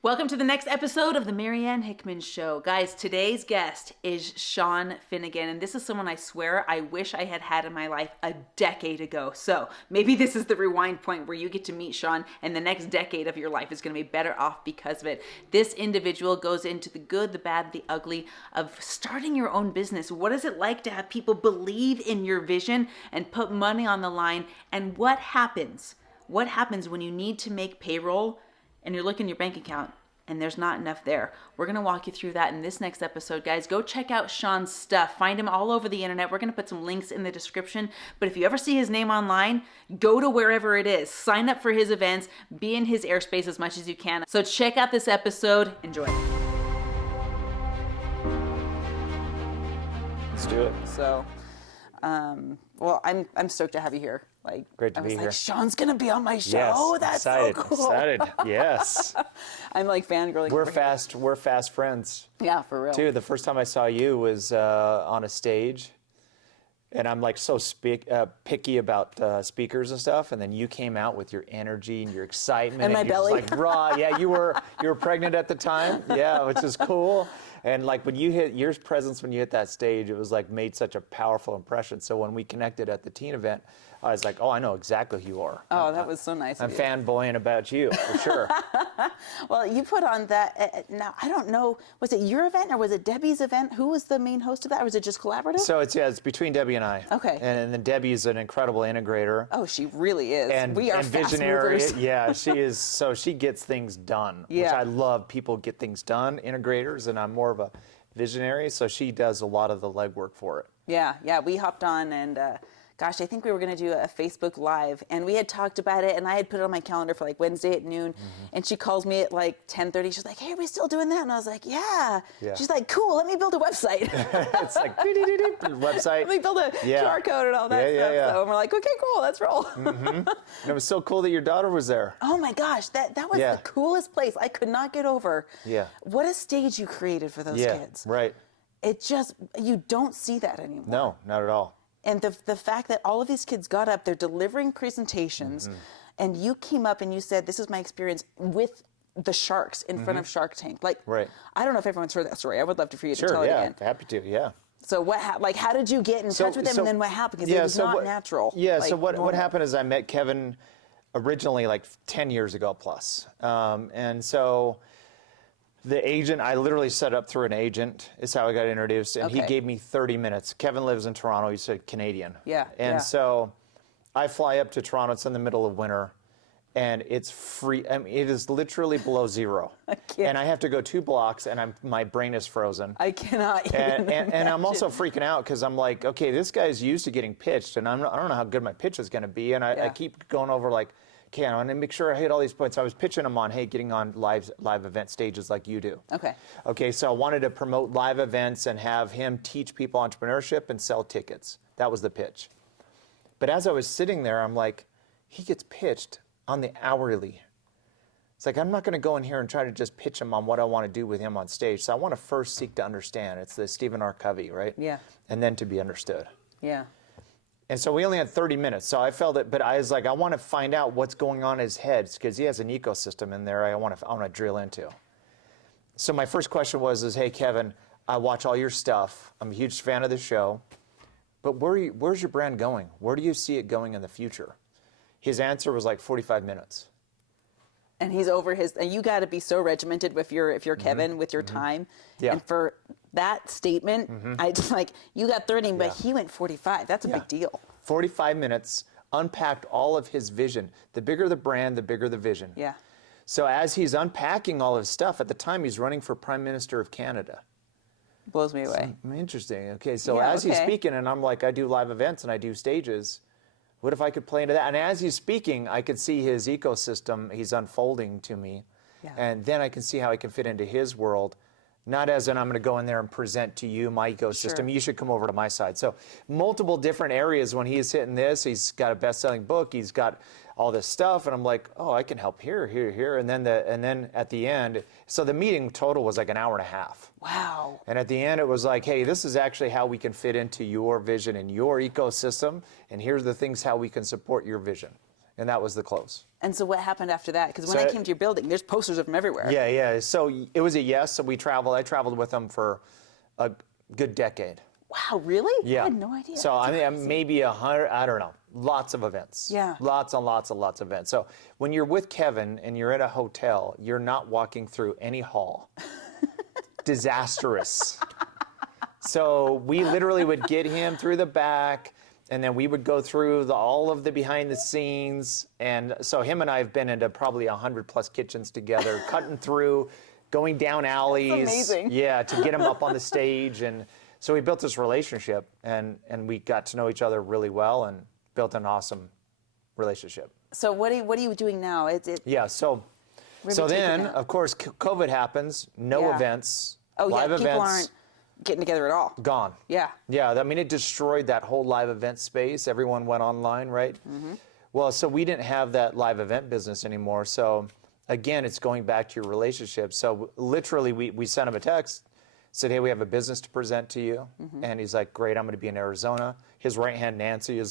Welcome to the next episode of the Marianne Hickman Show. Guys, today's guest is Shawn Finnegan, and this is someone I swear I wish I had had in my life a decade ago. So maybe this is the rewind point where you get to meet Shawn, and the next decade of your life is going to be better off because of it. This individual goes into the good, the bad, the ugly of starting your own business. What is it like to have people believe in your vision and put money on the line? And what happens? What happens when you need to make payroll and you're looking at your bank account and there's not enough there? We're going to walk you through that in this next episode, guys. Go check out Shawn's stuff. Find him all over the internet. We're going to put some links in the description. But if you ever see his name online, go to wherever it is. Sign up for his events. Be in his airspace as much as you can. So check out this episode. Enjoy. Let's do it. So, well, I'm stoked to have you here. Like, great to be here. Shawn's gonna be on my show. Yes, That's excited, so cool. excited. Yes. I'm like fangirling. We're fast friends. Yeah, for real. Too. The first time I saw you was on a stage, and I'm like so picky about speakers and stuff. And then you came out with your energy and your excitement And my belly. Like raw. Yeah, you were pregnant at the time. Yeah, which is cool. And like when you hit your presence when you hit that stage, it was like made such a powerful impression. So when we connected at the teen event, I was like, oh, I know exactly who you are. Oh, that was so nice. I'm fanboying about you for sure. Well, you put on that. Now I don't know. Was it your event or was it Debbie's event? Who was the main host of that, or was it just collaborative? So it's between Debbie and I. Okay. And then Debbie is an incredible integrator. Oh, she really is. And we are and fast visionary. movers. Yeah, she is. So she gets things done. Yeah. Which I love. People get things done, integrators, and I'm more of a visionary. So she does a lot of the legwork for it. Yeah. We hopped on and. Gosh, I think we were going to do a Facebook Live, and we had talked about it, and I had put it on my calendar for like Wednesday at noon, and she calls me at like 10:30. She's like, hey, are we still doing that? And I was like, yeah. She's like, cool, let me build a website. It's like, website. Let me build a QR code and all that stuff. Yeah. So we're like, okay, cool, let's roll. And it was so cool that your daughter was there. Oh my gosh, that was the coolest place. I could not get over. Yeah. What a stage you created for those kids. Right. It just, you don't see that anymore. No, not at all. And the fact that all of these kids got up, they're delivering presentations, and you came up and you said, this is my experience with the sharks in front of Shark Tank. Like, I don't know if everyone's heard that story. I would love for you to tell it again. Happy to, yeah. So how did you get in touch with them, and then what happened? Because it was not natural. Yeah, so what happened is I met Kevin originally like 10 years ago plus. And so the agent, I literally set up through an agent, is how I got introduced, and he gave me 30 minutes. Kevin lives in Toronto, he's a Canadian. And so I fly up to Toronto, it's in the middle of winter, and it's free, I mean, it is literally below zero. And I have to go 2 blocks, and my brain is frozen. I cannot and I'm also freaking out, because I'm like, okay, this guy's used to getting pitched, and I don't know how good my pitch is going to be, and I keep going over like, okay, I want to make sure I hit all these points. I was pitching them on, hey, getting on live event stages like you do. Okay, so I wanted to promote live events and have him teach people entrepreneurship and sell tickets. That was the pitch. But as I was sitting there, I'm like, he gets pitched on the hourly. It's like, I'm not going to go in here and try to just pitch him on what I want to do with him on stage. So I want to first seek to understand. It's the Stephen R. Covey, right? Yeah. And then to be understood. Yeah. And so we only had 30 minutes, so I felt it, but I was like, I want to find out what's going on in his head, because he has an ecosystem in there I want to drill into. So my first question was, hey, Kevin, I watch all your stuff. I'm a huge fan of the show, but where's your brand going? Where do you see it going in the future? His answer was like 45 minutes. And he's over and you got to be so regimented with if you're Kevin, with your time. Yeah. And for that statement, I just like, you got 30, but he went 45. That's a big deal. 45 minutes, unpacked all of his vision. The bigger the brand, the bigger the vision. Yeah. So as he's unpacking all his stuff, at the time he's running for Prime Minister of Canada. Blows me away. Interesting. Okay, so as he's speaking, and I'm like, I do live events and I do stages. What if I could play into that? And as he's speaking, I could see his ecosystem he's unfolding to me. Yeah. And then I can see how I can fit into his world. Not as in I'm going to go in there and present to you my ecosystem. You should come over to my side. So multiple different areas when he's hitting this. He's got a best-selling book. He's got all this stuff, and I'm like, oh, I can help here, and then at the end, so the meeting total was like an hour and a half. Wow. And at the end, it was like, hey, this is actually how we can fit into your vision and your ecosystem, and here's the things how we can support your vision. And that was the close. And so what happened after that? Because when I came to your building, there's posters of them everywhere. Yeah, yeah. So it was a yes. So I traveled with them for a good decade. Wow, really? Yeah. I had no idea. So I mean, maybe 100, I don't know, lots of events. Yeah. Lots and lots and lots of events. So when you're with Kevin and you're at a hotel, you're not walking through any hall. Disastrous. So we literally would get him through the back, and then we would go through all of the behind the scenes. And so him and I have been into probably 100+ kitchens together, cutting through, going down alleys. That's amazing. Yeah, to get him up on the stage. And so we built this relationship, and we got to know each other really well and built an awesome relationship. So what are you doing now? Yeah, so then, of course, COVID happens, no events, live people events. aren't getting together at all. Gone. Yeah. Yeah, I mean, it destroyed that whole live event space. Everyone went online, right? Mm-hmm. Well, so we didn't have that live event business anymore. So again, it's going back to your relationship. So literally, we sent him a text, said, hey, we have a business to present to you. Mm-hmm. And he's like, great, I'm going to be in Arizona. His right hand, Nancy,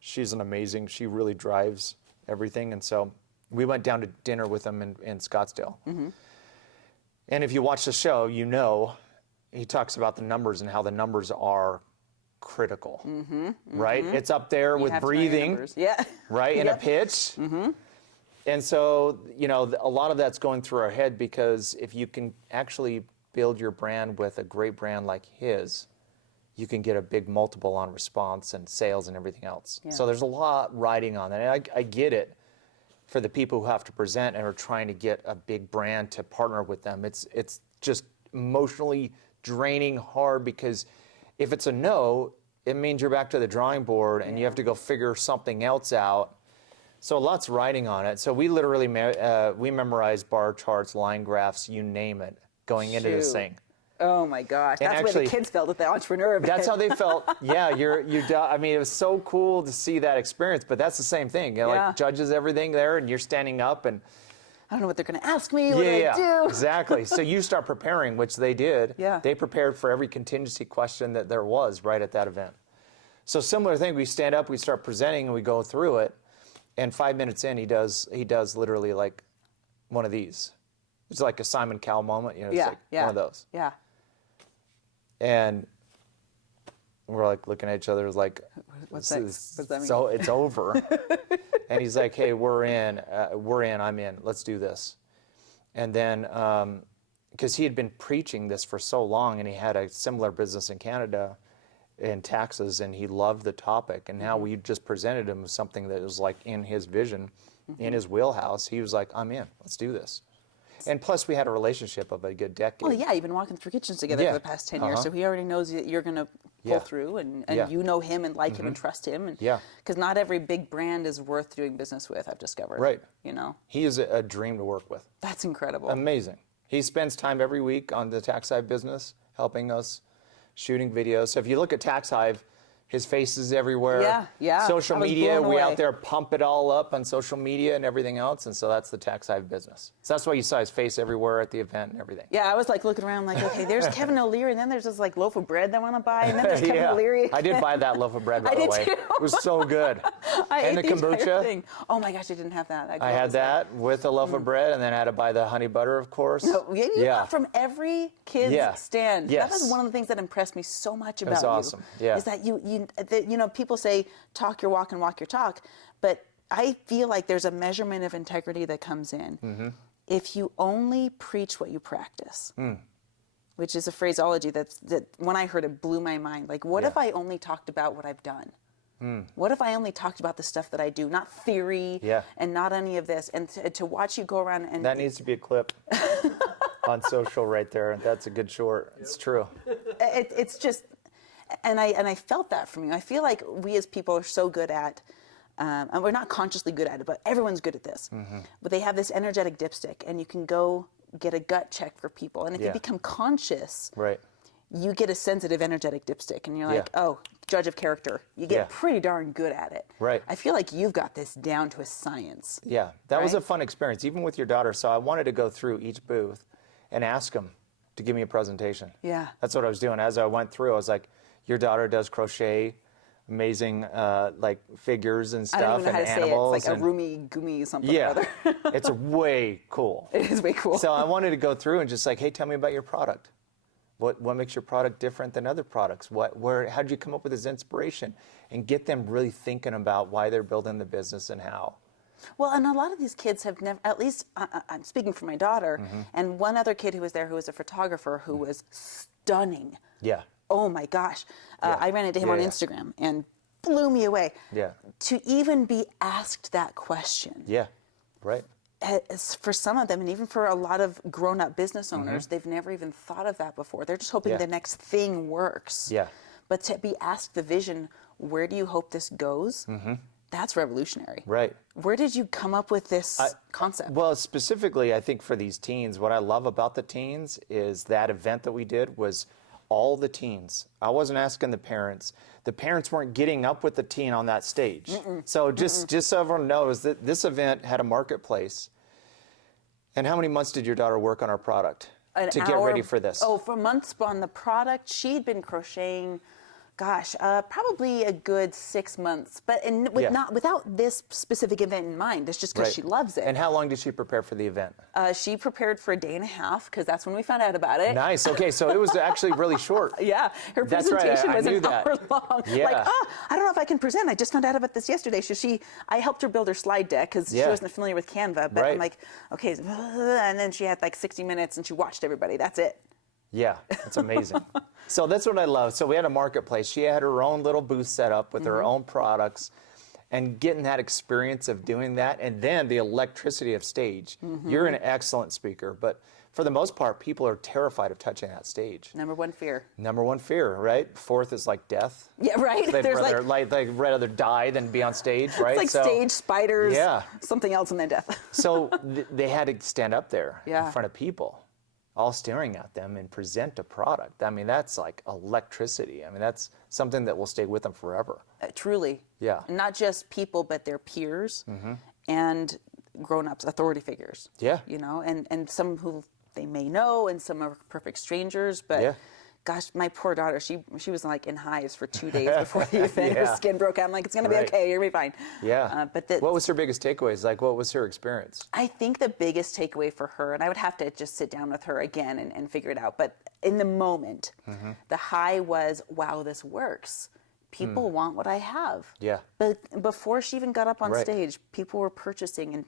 she's an amazing, she really drives everything. And so we went down to dinner with him in Scottsdale. Mm-hmm. And if you watch the show, you know, he talks about the numbers and how the numbers are critical, right? It's up there with breathing, right, in a pitch. Mm-hmm. And so, you know, a lot of that's going through our head, because if you can actually build your brand with a great brand like his, you can get a big multiple on response and sales and everything else. Yeah. So there's a lot riding on that. And I get it for the people who have to present and are trying to get a big brand to partner with them. It's just emotionally draining hard, because if it's a no, it means you're back to the drawing board and you have to go figure something else out. So lots riding on it. So we literally we memorized bar charts, line graphs, you name it, going into this thing. Oh my gosh, that's where the kids felt at the entrepreneur event. That's how they felt. Yeah, I mean, it was so cool to see that experience, but that's the same thing. You know, like judges everything there, and you're standing up, and I don't know what they're going to ask me. What do I do? Exactly. So you start preparing, which they did. Yeah. They prepared for every contingency question that there was right at that event. So similar thing. We stand up, we start presenting, and we go through it. And 5 minutes in, he does literally like one of these. It's like a Simon Cowell moment. You know, it's like one of those. Yeah. And we're like looking at each other, like, what's that mean? So it's over. And he's like, hey, we're in, I'm in, let's do this. And then, because he had been preaching this for so long, and he had a similar business in Canada in taxes, and he loved the topic. And now we just presented him with something that was like in his vision, in his wheelhouse. He was like, I'm in, let's do this. And plus, we had a relationship of a good decade. Well, yeah, you've been walking through kitchens together for the past 10 years, so he already knows that you're going to pull through, and you know him and like him and trust him. And, because not every big brand is worth doing business with, I've discovered. Right. You know? He is a dream to work with. That's incredible. Amazing. He spends time every week on the Tax Hive business, helping us, shooting videos. So if you look at Tax Hive, his face is everywhere. Yeah. Social media, we out there pump it all up on social media and everything else, and so that's the Tax Hive business. So that's why you saw his face everywhere at the event and everything. Yeah, I was like looking around like, okay, there's Kevin O'Leary, and then there's this like loaf of bread that I want to buy, and then there's Kevin O'Leary. I did buy that loaf of bread, by the way. Too. It was so good. And the kombucha. Thing. Oh my gosh, I didn't have that. I had that with a loaf of bread, and then I had to buy the honey butter, of course. No, you got from every kid's stand. Yes. That was one of the things that impressed me so much about you. Awesome. Yeah. Is that you know, people say talk your walk and walk your talk, but I feel like there's a measurement of integrity that comes in if you only preach what you practice. Which is a phraseology that when I heard it blew my mind. Like, what if I only talked about what I've done? What if I only talked about the stuff that I do, not theory and not any of this? And to watch you go around and... That needs to be a clip on social right there. That's a good short. It's true. It's just... And I felt that from you. I feel like we as people are so good at, and we're not consciously good at it, but everyone's good at this. But they have this energetic dipstick, and you can go get a gut check for people. And if you become conscious, you get a sensitive, energetic dipstick, and you're like, oh, judge of character. You get pretty darn good at it. Right. I feel like you've got this down to a science. Yeah, that was a fun experience, even with your daughter. So I wanted to go through each booth and ask them to give me a presentation. Yeah. That's what I was doing. As I went through, I was like, your daughter does crochet. amazing like figures and stuff I don't even know and how to animals. say it. It's like a roomy, goomy something Yeah, or other. it's way cool. It is way cool. So I wanted to go through and just like, hey, tell me about your product. What makes your product different than other products? How did you come up with this inspiration? And get them really thinking about why they're building the business and how. Well, and a lot of these kids have never, at least I'm speaking for my daughter, and one other kid who was there who was a photographer who was stunning. Yeah. Oh my gosh. I ran into him on Instagram and blew me away. Yeah. To even be asked that question. Yeah, right. For some of them, and even for a lot of grown-up business owners, they've never even thought of that before. They're just hoping the next thing works. Yeah. But to be asked the vision, where do you hope this goes? That's revolutionary. Right. Where did you come up with this concept? Well, specifically, I think for these teens, what I love about the teens is that event that we did was all the teens. I wasn't asking the parents. The parents weren't getting up with the teen on that stage. So just so everyone knows that this event had a marketplace. And how many months did your daughter work on our product to get ready for this? Oh, for months on the product. She'd been crocheting, probably a good 6 months, but not without this specific event in mind. It's just because she loves it. And how long did she prepare for the event? She prepared for a day and a half because that's when we found out about it. Nice. Okay, so it was actually really short. Yeah, her That's right, presentation I was knew an that. hour long. Yeah. Like, I don't know if I can present. I just found out about this yesterday. So I helped her build her slide deck because she wasn't familiar with Canva. But I'm like, okay, and then she had like 60 minutes and she watched everybody. That's it. Yeah, it's amazing. So that's what I love. So we had a marketplace. She had her own little booth set up with her own products and getting that experience of doing that. And then the electricity of stage. You're an excellent speaker, but for the most part, people are terrified of touching that stage. Number one fear. Number one fear, right? Fourth is like death. Yeah, right. They'd rather die than be on stage, right? It's like stage, spiders, something else, and then death. So they had to stand up there in Yeah. front of people, all staring at them and present a product. I mean, that's like electricity. I mean, that's something that will stay with them forever. Truly. Yeah. Not just people, but their peers and grown-ups, authority figures. Yeah. You know, and some who they may know and some are perfect strangers, but gosh, my poor daughter, she was like in hives for 2 days before the event. Her skin broke out. I'm like, it's going to be okay. You're going to be fine. Yeah. What was her biggest takeaways? Like, what was her experience? I think the biggest takeaway for her, and I would have to just sit down with her again and figure it out, but in the moment, the high was, wow, this works. People want what I have. Yeah. But before she even got up on stage, people were purchasing, and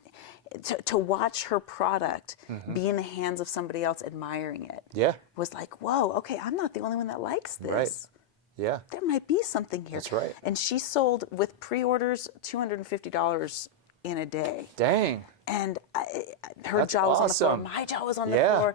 to watch her product be in the hands of somebody else admiring it was like, whoa, okay, I'm not the only one that likes this. Right. Yeah. There might be something here. That's right. And she sold, with pre-orders, $250 in a day. Dang. And her That's jaw was on the floor. awesome. My jaw was on the floor.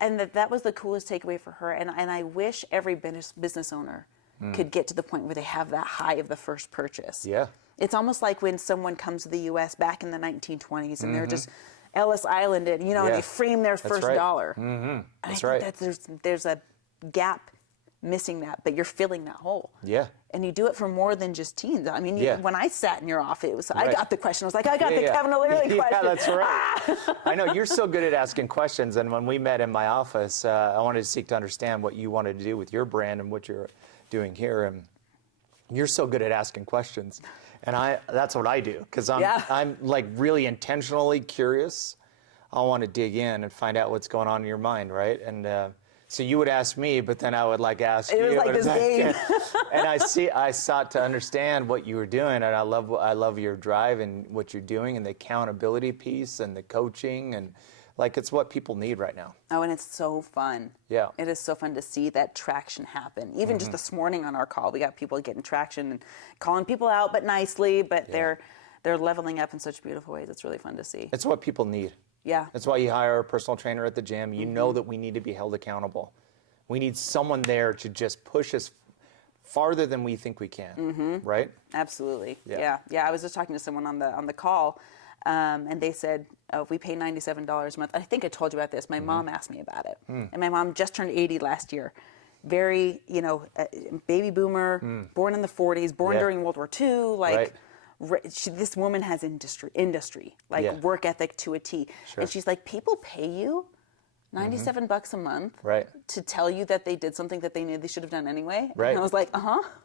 And that was the coolest takeaway for her. And I wish every business owner could get to the point where they have that high of the first purchase. Yeah. It's almost like when someone comes to the U.S. back in the 1920s and they're just Ellis Islanded, and they frame their first dollar. That's I think that there's a gap missing that, but you're filling that hole. Yeah. And you do it for more than just teens. I mean, when I sat in your office, I got the question. I was like, I got the Kevin O'Leary question. Yeah, that's right. I know, you're so good at asking questions. And when we met in my office, I wanted to seek to understand what you wanted to do with your brand and what you're doing here. And you're so good at asking questions. And that's what I do, because I'm like really intentionally curious. I want to dig in and find out what's going on in your mind, right? And so you would ask me, but then I would like ask you. It was like this game. And I sought to understand what you were doing, and I love your drive and what you're doing, and the accountability piece and the coaching, and like it's what people need right now. Oh, and it's so fun. Yeah. It is so fun to see that traction happen. Even just this morning on our call, we got people getting traction and calling people out, but nicely, but they're leveling up in such beautiful ways. It's really fun to see. It's what people need. Yeah. That's why you hire a personal trainer at the gym. You know that we need to be held accountable. We need someone there to just push us farther than we think we can, right? Absolutely. Yeah. Yeah. I was just talking to someone on the call, and they said, if we pay $97 a month, I think I told you about this. My mom asked me about it. And my mom just turned 80 last year. Very, baby boomer, born in the 40s, born during World War II, like... this woman has industry, like work ethic to a T. Sure. And she's like, people pay you $97 a month Right. to tell you that they did something that they knew they should have done anyway. Right. And I was like,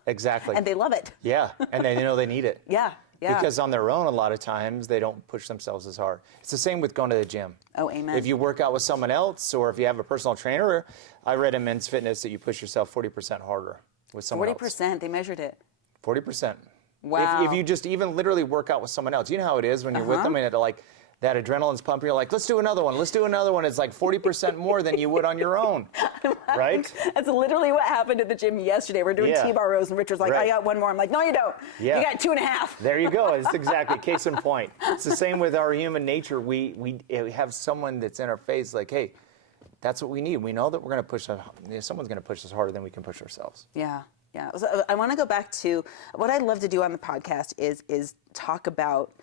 Exactly. And they love it. Yeah, and they know they need it. Yeah. Yeah. Because on their own, a lot of times, they don't push themselves as hard. It's the same with going to the gym. Oh, amen. If you work out with someone else, or if you have a personal trainer, I read in Men's Fitness that you push yourself 40% harder with someone 40%, else. they measured it. 40%. Wow. If you just even literally work out with someone else, you know how it is when you're with them and like that adrenaline's pumping, you're like, let's do another one, let's do another one. It's like 40% more than you would on your own, right? That's literally what happened at the gym yesterday. We're doing T-bar rows, and Richard's like, I got one more. I'm like, no, you don't. Yeah. You got 2.5. There you go. It's exactly case in point. It's the same with our human nature. We have someone that's in our face like, hey, that's what we need. We know that we're going to push, someone's going to push us harder than we can push ourselves. Yeah. Yeah. So I want to go back to what I'd love to do on the podcast is talk about,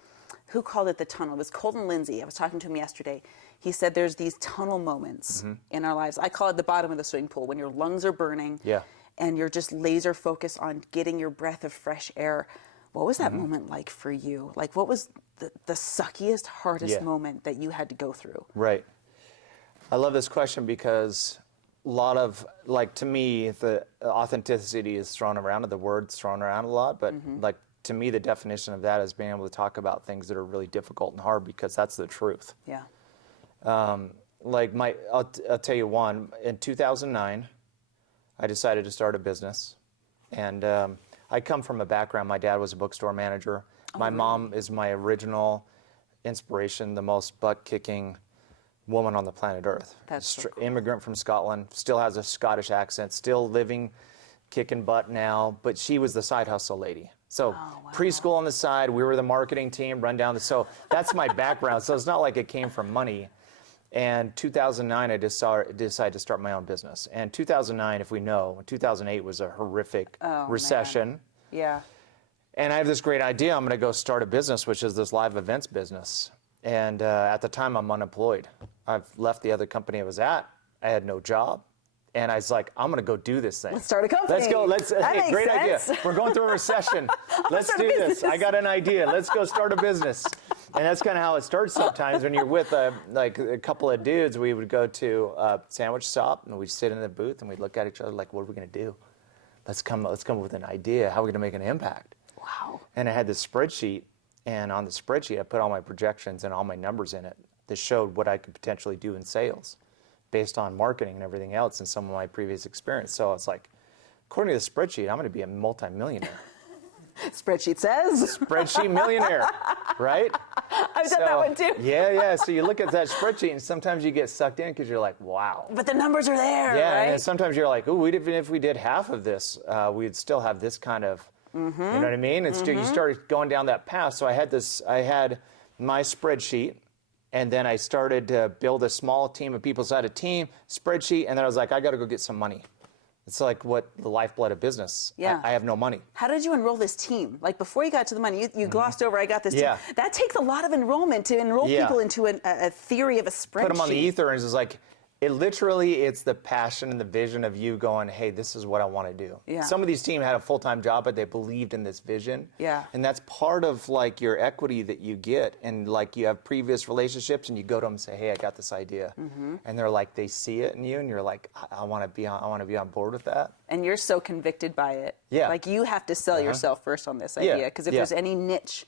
who called it the tunnel? It was Colton Lindsay. I was talking to him yesterday. He said there's these tunnel moments in our lives. I call it the bottom of the swimming pool, when your lungs are burning and you're just laser focused on getting your breath of fresh air. What was that moment like for you? Like, what was the suckiest, hardest moment that you had to go through? Right. I love this question because a lot of, like, to me, the authenticity is thrown around, the word's thrown around a lot, but like, to me, the definition of that is being able to talk about things that are really difficult and hard, because that's the truth. Yeah. I'll tell you one. In 2009, I decided to start a business, and I come from a background. My dad was a bookstore manager. My mom is my original inspiration, the most butt-kicking woman on the planet Earth. That's so cool. Immigrant from Scotland, still has a Scottish accent, still living, kicking butt now, but she was the side hustle lady. So preschool on the side, we were the marketing team, run down so that's my background. So it's not like it came from money. And 2009, I decided to start my own business. And 2009, if we know, 2008 was a horrific recession. Man. Yeah. And I have this great idea. I'm going to go start a business, which is this live events business. And at the time, I'm unemployed. I've left the other company I was at. I had no job. And I was like, I'm going to go do this thing. Let's start a company. Let's go. Hey, great sense. idea. We're going through a recession. Let's do this. I got an idea. Let's go start a business. And that's kind of how it starts sometimes when you're with like a couple of dudes. We would go to a sandwich shop and we'd sit in the booth and we'd look at each other like, what are we going to do? Let's come up with an idea. How are we going to make an impact? Wow. And I had this spreadsheet, and on the spreadsheet I put all my projections and all my numbers in it that showed what I could potentially do in sales based on marketing and everything else and some of my previous experience. So it's like, according to the spreadsheet, I'm going to be a multimillionaire. Spreadsheet says. Spreadsheet millionaire, right? I've done that one too. Yeah. So you look at that spreadsheet and sometimes you get sucked in because you're like, wow. But the numbers are there, yeah, right? And sometimes you're like, ooh, even if we did half of this, we'd still have this kind of, you know what I mean? It's you start going down that path. So I had my spreadsheet. And then I started to build a small team of people. So I had a team, spreadsheet, and then I was like, I got to go get some money. It's like what the lifeblood of business. Yeah. I have no money. How did you enroll this team? Like, before you got to the money, you glossed over, I got this team. That takes a lot of enrollment to enroll people into a theory of a spreadsheet. Put them on the ether, and it's like, it's the passion and the vision of you going, hey, this is what I want to do. Yeah. Some of these teams had a full-time job, but they believed in this vision. Yeah. And that's part of like your equity that you get. And like you have previous relationships and you go to them and say, hey, I got this idea. And they're like, they see it in you and you're like, I want to be on board with that. And you're so convicted by it. Yeah. Like, you have to sell yourself first on this idea. Because if there's any niche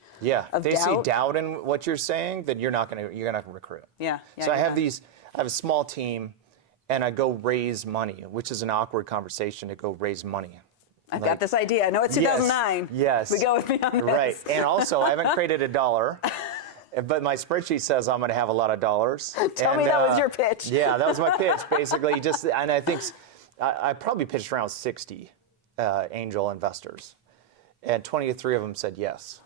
of they doubt. see doubt in what you're saying, then you're not going to recruit. Yeah. So I have a small team, and I go raise money, which is an awkward conversation to go raise money. I've got this idea. I know it's 2009. Yes. But go with me on this. Right. And also, I haven't created a dollar, but my spreadsheet says I'm going to have a lot of dollars. Tell me that was your pitch. Yeah, that was my pitch, basically. And I think I probably pitched around 60 angel investors, and 23 of them said yes.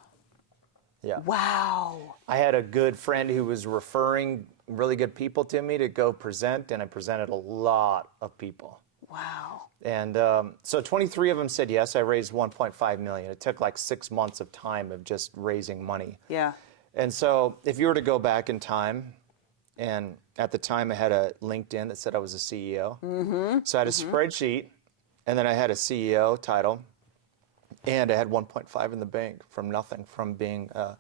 Yeah. Wow. I had a good friend who was referring really good people to me to go present, and I presented a lot of people. Wow. And so 23 of them said yes. I raised 1.5 million. It took like 6 months of time of just raising money. Yeah. And so if you were to go back in time, and at the time I had a LinkedIn that said I was a CEO. So I had a spreadsheet, and then I had a CEO title, and I had 1.5 in the bank from nothing, from being a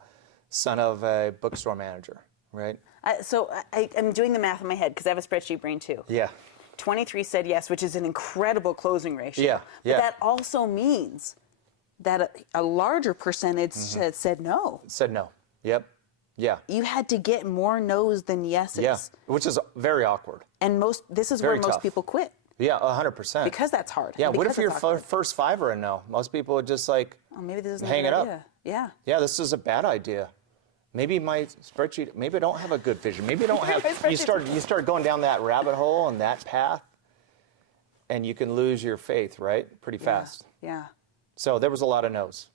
son of a bookstore manager, right? I'm doing the math in my head because I have a spreadsheet brain too. Yeah. 23 said yes, which is an incredible closing ratio. Yeah, yeah. But that also means that a larger percentage said no. Said no. Yep. Yeah. You had to get more no's than yeses. Yeah. Which is very awkward. And this is Very where most tough. people quit. Yeah, 100%. Because that's hard. Yeah, what Because if your it's awkward. first 5 are a no? Most people would just like Oh, maybe this isn't hang a it good up. idea. Yeah. Yeah, this is a bad idea. Maybe my spreadsheet, maybe I don't have a good vision. Maybe I don't have, you start going down that rabbit hole and that path, and you can lose your faith, right? Pretty fast. Yeah. So there was a lot of no's,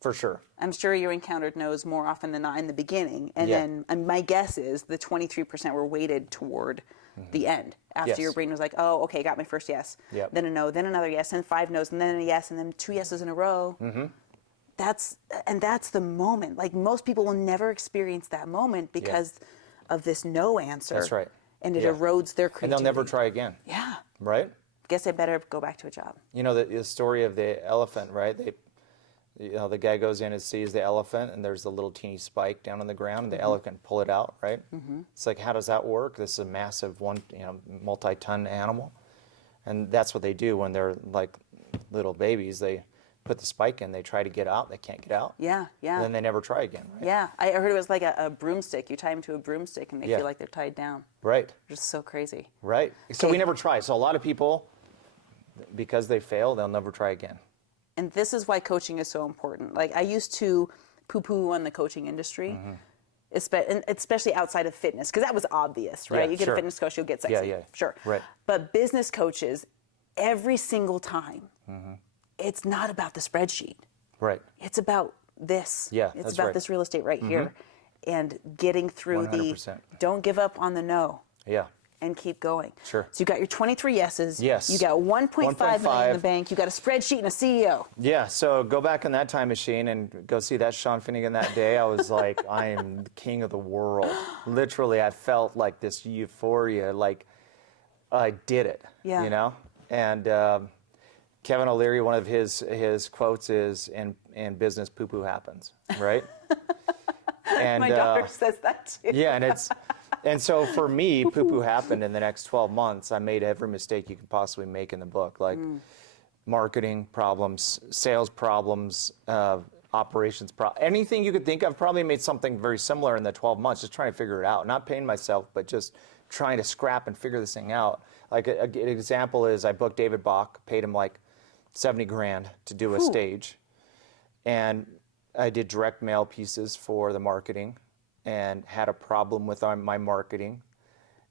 for sure. I'm sure you encountered no's more often than not in the beginning. And Yeah. then my guess is the 23% were weighted toward the end. After Yes. your brain was like, oh, okay, got my first yes. Yep. Then a no, then another yes, then 5 no's, and then a yes, and then 2 yeses in a row. That's the moment. Like most people will never experience that moment because of this no answer. That's right. And it Yeah. erodes their creativity. And they'll never try again, Yeah. right? Guess I better go back to a job. You know the story of the elephant, right? The guy goes in and sees the elephant, and there's a little teeny spike down on the ground, and the elephant can pull it out, right? It's like, how does that work? This is a massive multi-ton animal, and that's what they do when they're like little babies. They put the spike in, they try to get out, they can't get out. Yeah, yeah. And then they never try again, right? Yeah, I heard it was like a broomstick. You tie them to a broomstick, and they Yeah. feel like they're tied down. Right. Just so crazy. Right. So Okay. we never try. So a lot of people, because they fail, they'll never try again. And this is why coaching is so important. Like I used to poo-poo on the coaching industry, especially outside of fitness, because that was obvious, right? Yeah, You get sure. a fitness coach, you'll get sexy. Yeah. Sure. Right. But business coaches, every single time, it's not about the spreadsheet. Right. It's about this. Yeah, It's that's about right. this real estate right here. And getting through 100%. don't give up on the no. Yeah. And keep going. Sure. So you got your 23 yeses. Yes. You got 1.5 million in the bank. You got a spreadsheet and a CEO. Yeah, so go back in that time machine and go see that Shawn Finnegan that day. I was like, I am the king of the world. Literally, I felt like this euphoria, like I did it, Yeah. you know? And Kevin O'Leary, one of his quotes is, in business, poo-poo happens, right? And, My daughter says that too. yeah, and so for me, poo-poo happened in the next 12 months. I made every mistake you could possibly make in the book, like marketing problems, sales problems, operations problems. Anything you could think of, probably made something very similar in the 12 months, just trying to figure it out. Not paying myself, but just trying to scrap and figure this thing out. Like an example is I booked David Bach, paid him like 70 grand to do a stage. And I did direct mail pieces for the marketing and had a problem with my marketing.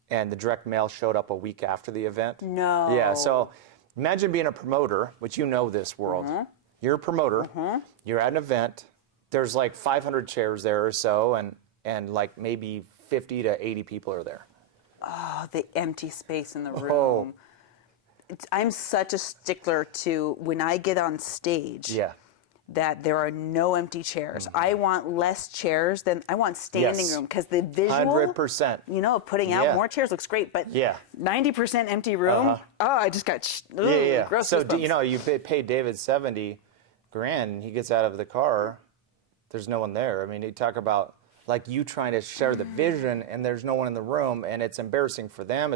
And the direct mail showed up a week after the event. No. Yeah, so imagine being a promoter, which you know this world. You're a promoter, you're at an event, there's like 500 chairs there or so, and like maybe 50 to 80 people are there. Oh, the empty space in the room. Oh. I'm such a stickler to when I get on stage. Yeah. That there are no empty chairs. I want less chairs than I want standing Yes. room because the visual, 100%. you know, putting out Yeah. more chairs looks great, but Yeah. 90% empty room. Oh, I just got Yeah. gross So goosebumps. you pay David 70 grand, and he gets out of the car. There's no one there. I mean, you talk about like you trying to share the vision, and there's no one in the room, and it's embarrassing for them.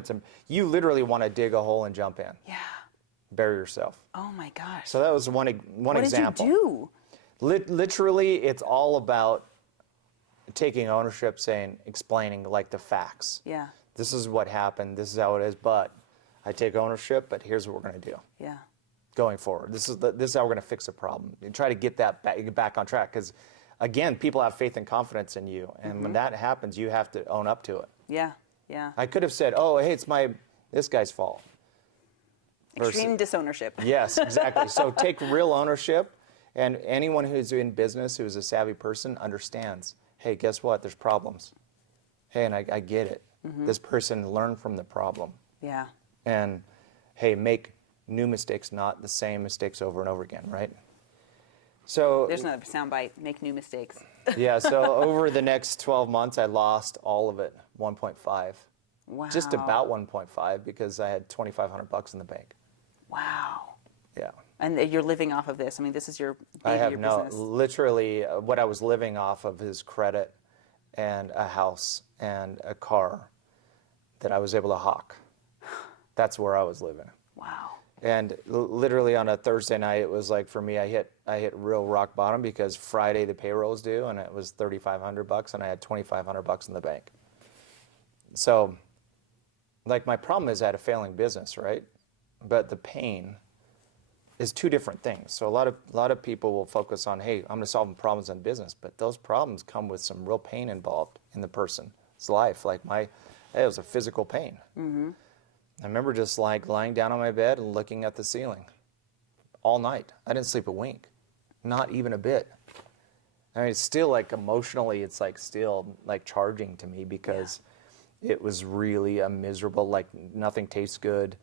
You literally want to dig a hole and jump in, Yeah. bury yourself. Oh my gosh. So that was one example. What did you do? Literally, it's all about taking ownership, explaining like the facts. Yeah. This is what happened. This is how it is. But I take ownership. But here's what we're going to do Yeah. going forward. This is how we're going to fix a problem. And try to get that back on track. Because again, people have faith and confidence in you, and when that happens, you have to own up to it. Yeah. Yeah. I could have said, "Oh, hey, it's this guy's fault." Extreme disownership. Yes, exactly. So take real ownership, and anyone who's in business, who's a savvy person, understands, hey, guess what? There's problems. Hey, and I get it. This person learned from the problem. Yeah. And, hey, make new mistakes, not the same mistakes over and over again, right? So There's another soundbite. Make new mistakes. yeah, so over the next 12 months, I lost all of it, 1.5. Wow. Just about 1.5 because I had $2,500 in the bank. Wow. Yeah. And you're living off of this. I mean, this is your baby, I have your no, business. literally what I was living off of is credit and a house and a car that I was able to hawk. That's where I was living. Wow. And literally on a Thursday night, it was like, for me, I hit real rock bottom, because Friday the payroll was due and it was $3,500 and I had $2,500 in the bank. So, like, my problem is I had a failing business, right? But the pain is two different things. So a lot of people will focus on, hey, I'm going to solve problems in business, but those problems come with some real pain involved in the person's life. Like it was a physical pain. Mm-hmm. I remember just like lying down on my bed and looking at the ceiling all night. I didn't sleep a wink, not even a bit. I mean, it's still like emotionally, it's like still like charging to me, because it was really a miserable, like nothing tastes good.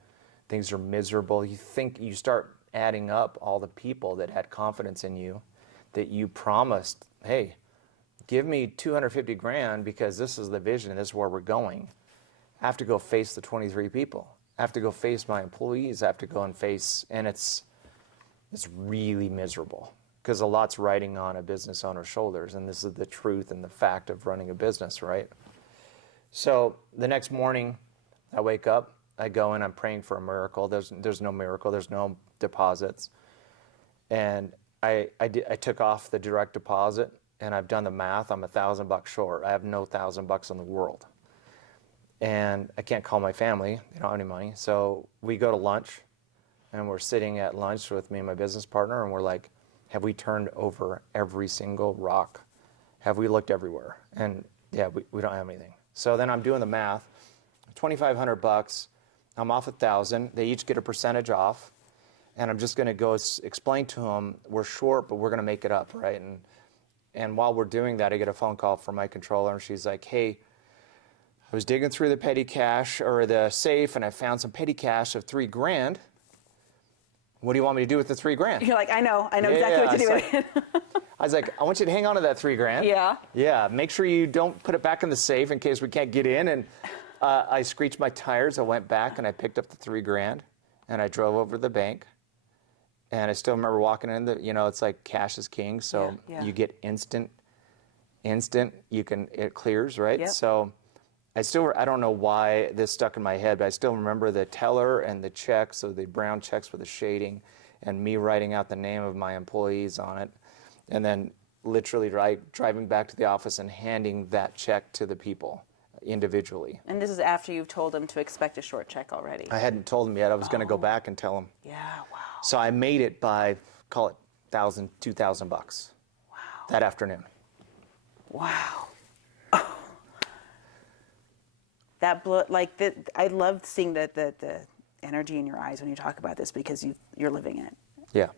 Things are miserable. You start adding up all the people that had confidence in you, that you promised, hey, give me 250 grand because this is the vision and this is where we're going. I have to go face the 23 people. I have to go face my employees. I have to go and face, and it's really miserable, because a lot's riding on a business owner's shoulders, and this is the truth and the fact of running a business, right? So the next morning, I wake up, I go in, I'm praying for a miracle. There's no miracle, there's no deposits. And I took off the direct deposit, and I've done the math, I'm $1,000 short. I have no $1,000 in the world. And I can't call my family, they don't have any money. So we go to lunch, and we're sitting at lunch with me and my business partner, and we're like, have we turned over every single rock? Have we looked everywhere? And yeah, we don't have anything. So then I'm doing the math, $2,500, I'm off 1,000, they each get a percentage off, and I'm just gonna go explain to them, we're short, but we're gonna make it up, right? And while we're doing that, I get a phone call from my controller, and she's like, hey, I was digging through the petty cash, or the safe, and I found some petty cash of $3 grand. What do you want me to do with the $3 grand? You're like, I know exactly what to do with it. I was like, I want you to hang on to that $3 grand. Yeah. Yeah, make sure you don't put it back in the safe in case we can't get in. And I screeched my tires. I went back and I picked up the $3 grand, and I drove over to the bank. And I still remember walking in, it's like cash is king. So you get instant, it clears, right? Yep. So I don't know why this stuck in my head, but I still remember the teller and the checks, so the brown checks with the shading, and me writing out the name of my employees on it, and then literally driving back to the office and handing that check to the people individually. And this is after you've told them to expect a short check already. I hadn't told them yet. I was going to go back and tell them. Yeah, wow. So I made it by, call it $1,000, $2,000 bucks. Wow. That afternoon. Wow. That I love seeing the energy in your eyes when you talk about this, because you're living it. Yeah.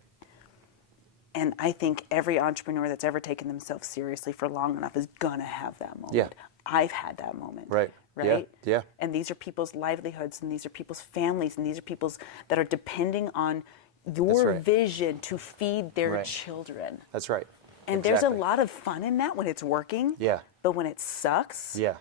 And I think every entrepreneur that's ever taken themselves seriously for long enough is gonna have that moment. Yeah. I've had that moment. Right. Right? Yeah. And these are people's livelihoods, and these are people's families, and these are people's that are depending on your vision to feed their children. That's right. And there's a lot of fun in that when it's working. Yeah. But when it sucks. Yeah.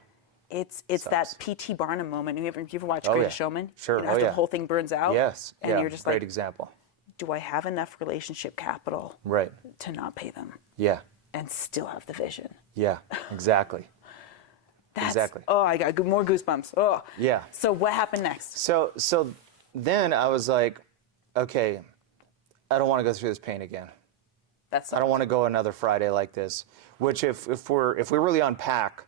It's that P.T. Barnum moment. You ever watch Greatest Showman? Sure. After the whole thing burns out. Yes. And you're just great like, example. do I have enough relationship capital to not pay them? Yeah. And still have the vision? Yeah. Exactly. Exactly. Oh, I got more goosebumps. Oh. Yeah. So what happened next? So then I was like, okay, I don't want to go through this pain again. I don't want to go another Friday like this. Which if we really unpack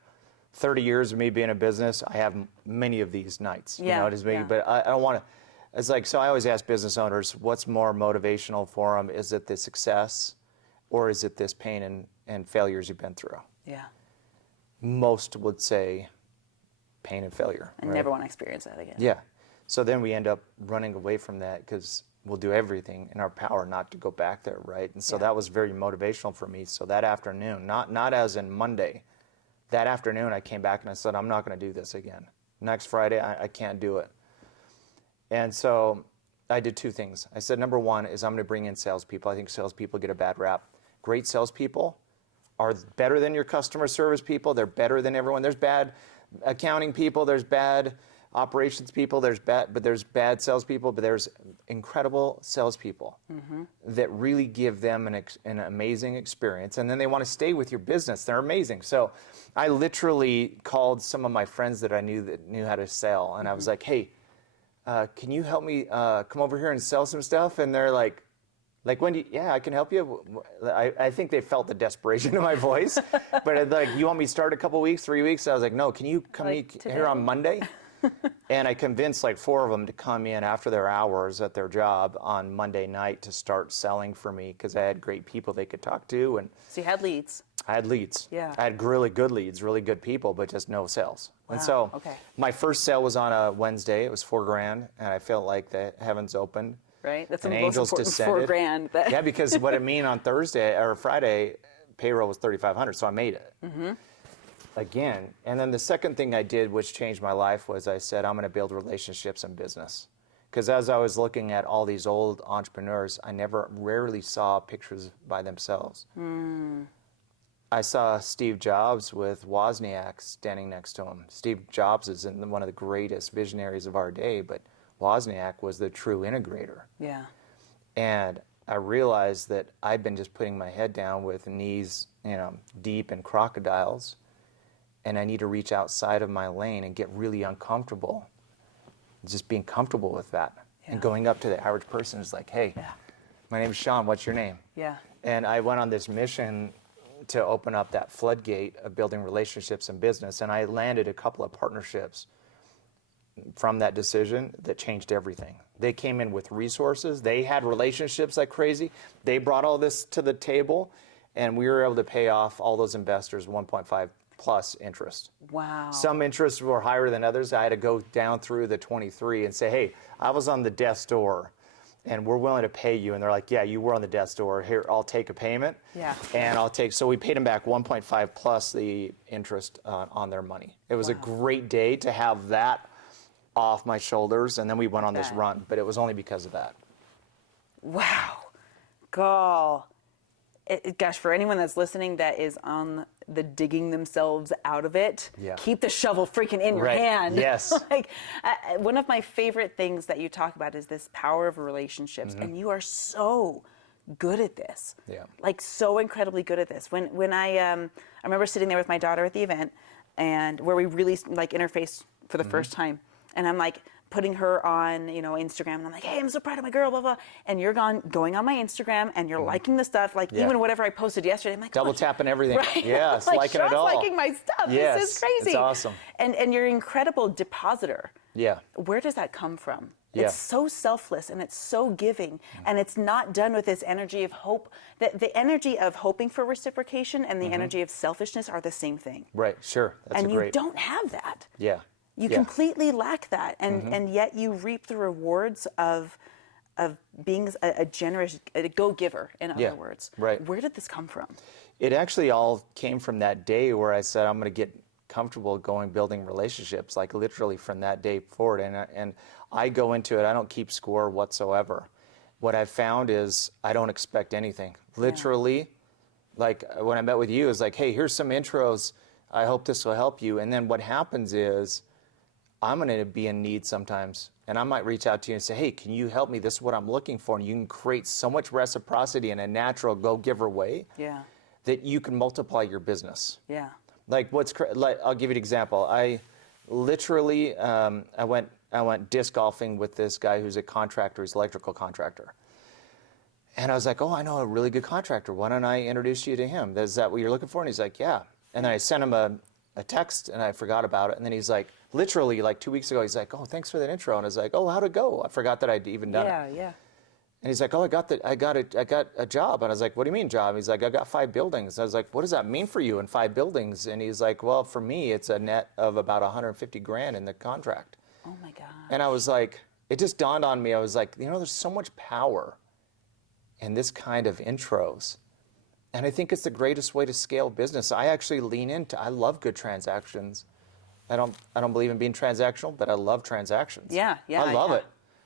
30 years of me being in business, I have many of these nights. But I don't want to. It's like, so I always ask business owners, what's more motivational for them? Is it the success, or is it this pain and failures you've been through? Yeah. Most would say pain and failure. I never want to experience that again. Yeah. So then we end up running away from that, because we'll do everything in our power not to go back there, right? And so that was very motivational for me. So that afternoon, not as in Monday, that afternoon I came back and I said, I'm not going to do this again. Next Friday, I can't do it. And so I did two things. I said, number one is I'm going to bring in salespeople. I think salespeople get a bad rap. Great salespeople are better than your customer service people. They're better than everyone. There's bad accounting people. There's bad operations people, there's bad salespeople, but there's incredible salespeople that really give them an amazing experience, and then they want to stay with your business. They're amazing. So I literally called some of my friends that I knew that knew how to sell, and I was like, hey, can you help me come over here and sell some stuff? And they're like, Wendy, yeah, I can help you. I think they felt the desperation in my voice, but like, you want me to start a couple weeks, 3 weeks? I was like, no, can you come here on Monday? And I convinced like 4 of them to come in after their hours at their job on Monday night to start selling for me, because I had great people they could talk to. And so you had leads. I had leads. Yeah. I had really good leads, really good people, but just no sales. Wow. And so my first sale was on a Wednesday. It was $4,000, and I felt like the heavens opened. Right, that's and the most angels important descended. $4,000. Yeah, because what it mean on Thursday or Friday, payroll was $3,500, so I made it. Again, and then the second thing I did, which changed my life, was I said, I'm going to build relationships in business. Because as I was looking at all these old entrepreneurs, I rarely saw pictures by themselves. I saw Steve Jobs with Wozniak standing next to him. Steve Jobs is one of the greatest visionaries of our day, but Wozniak was the true integrator. Yeah. And I realized that I'd been just putting my head down with knees, deep in crocodiles, and I need to reach outside of my lane and get really uncomfortable. Just being comfortable with that. Yeah. And going up to the average person is like, hey, my name is Shawn, what's your name? Yeah. And I went on this mission to open up that floodgate of building relationships in business, and I landed a couple of partnerships from that decision that changed everything. They came in with resources. They had relationships like crazy. They brought all this to the table, and we were able to pay off all those investors 1.5 plus interest. Wow. Some interests were higher than others. I had to go down through the 23 and say, hey, I was on the death's door, and we're willing to pay you. And they're like, yeah, you were on the death's door. Here, I'll take a payment. Yeah. And so we paid them back 1.5 plus the interest on their money. It was a great day to have that off my shoulders, and then we went on this run, but it was only because of that. Wow. Gosh, for anyone that's listening that is on the digging themselves out of it, keep the shovel freaking in your hand. Yes. One of my favorite things that you talk about is this power of relationships, and you are so good at this. Yeah. Like so incredibly good at this. When I remember sitting there with my daughter at the event, and where we really interfaced for the first time. And I'm like putting her on, Instagram, and I'm like, hey, I'm so proud of my girl, blah, blah. And you're going on my Instagram, and you're liking the stuff, even whatever I posted yesterday. I'm like, double tapping everything. Right? Yes, liking it all. liking my stuff. Yes, this is crazy. It's awesome. And you're an incredible depositor. Yeah. Where does that come from? Yeah. It's so selfless, and it's so giving, and it's not done with this energy of hope. The energy of hoping for reciprocation and the energy of selfishness are the same thing. Right, sure. And you don't have that. Yeah. You completely lack that, and yet you reap the rewards of being a generous, a go-giver, in other words. Right. Where did this come from? It actually all came from that day where I said, I'm going to get comfortable building relationships, like literally from that day forward. And I go into it, I don't keep score whatsoever. What I've found is I don't expect anything. Literally, like when I met with you, it's like, hey, here's some intros. I hope this will help you. And then what happens is, I'm going to be in need sometimes, and I might reach out to you and say, hey, can you help me? This is what I'm looking for. And you can create so much reciprocity in a natural go-giver way that you can multiply your business. Yeah. I'll give you an example. I literally, I went disc golfing with this guy who's a contractor, he's an electrical contractor. And I was like, oh, I know a really good contractor. Why don't I introduce you to him? Is that what you're looking for? And he's like, yeah. And then I sent him a text, and I forgot about it. And then he's like, literally, 2 weeks ago, he's like, oh, thanks for that intro. And I was like, oh, how'd it go? I forgot that I'd even done it. Yeah. And he's like, oh, I got a job. And I was like, what do you mean job? He's like, I got 5 buildings. And I was like, what does that mean for you in 5 buildings? And he's like, well, for me, it's a net of about $150,000 in the contract. Oh my God. And I was like, it just dawned on me. I was like, there's so much power in this kind of intros. And I think it's the greatest way to scale business. I actually lean into, I love good transactions. I don't believe in being transactional, but I love transactions. Yeah. I love it.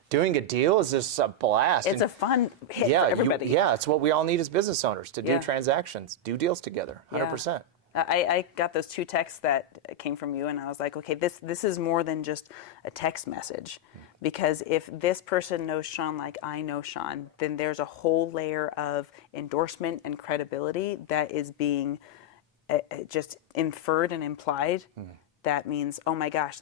Doing a deal is just a blast. It's a fun hit for everybody. It's what we all need as business owners, to do transactions, do deals together, 100%. I got those 2 texts that came from you, and I was like, okay, this is more than just a text message. Because if this person knows Shawn like I know Shawn, then there's a whole layer of endorsement and credibility that is being just inferred and implied. That means, oh my gosh,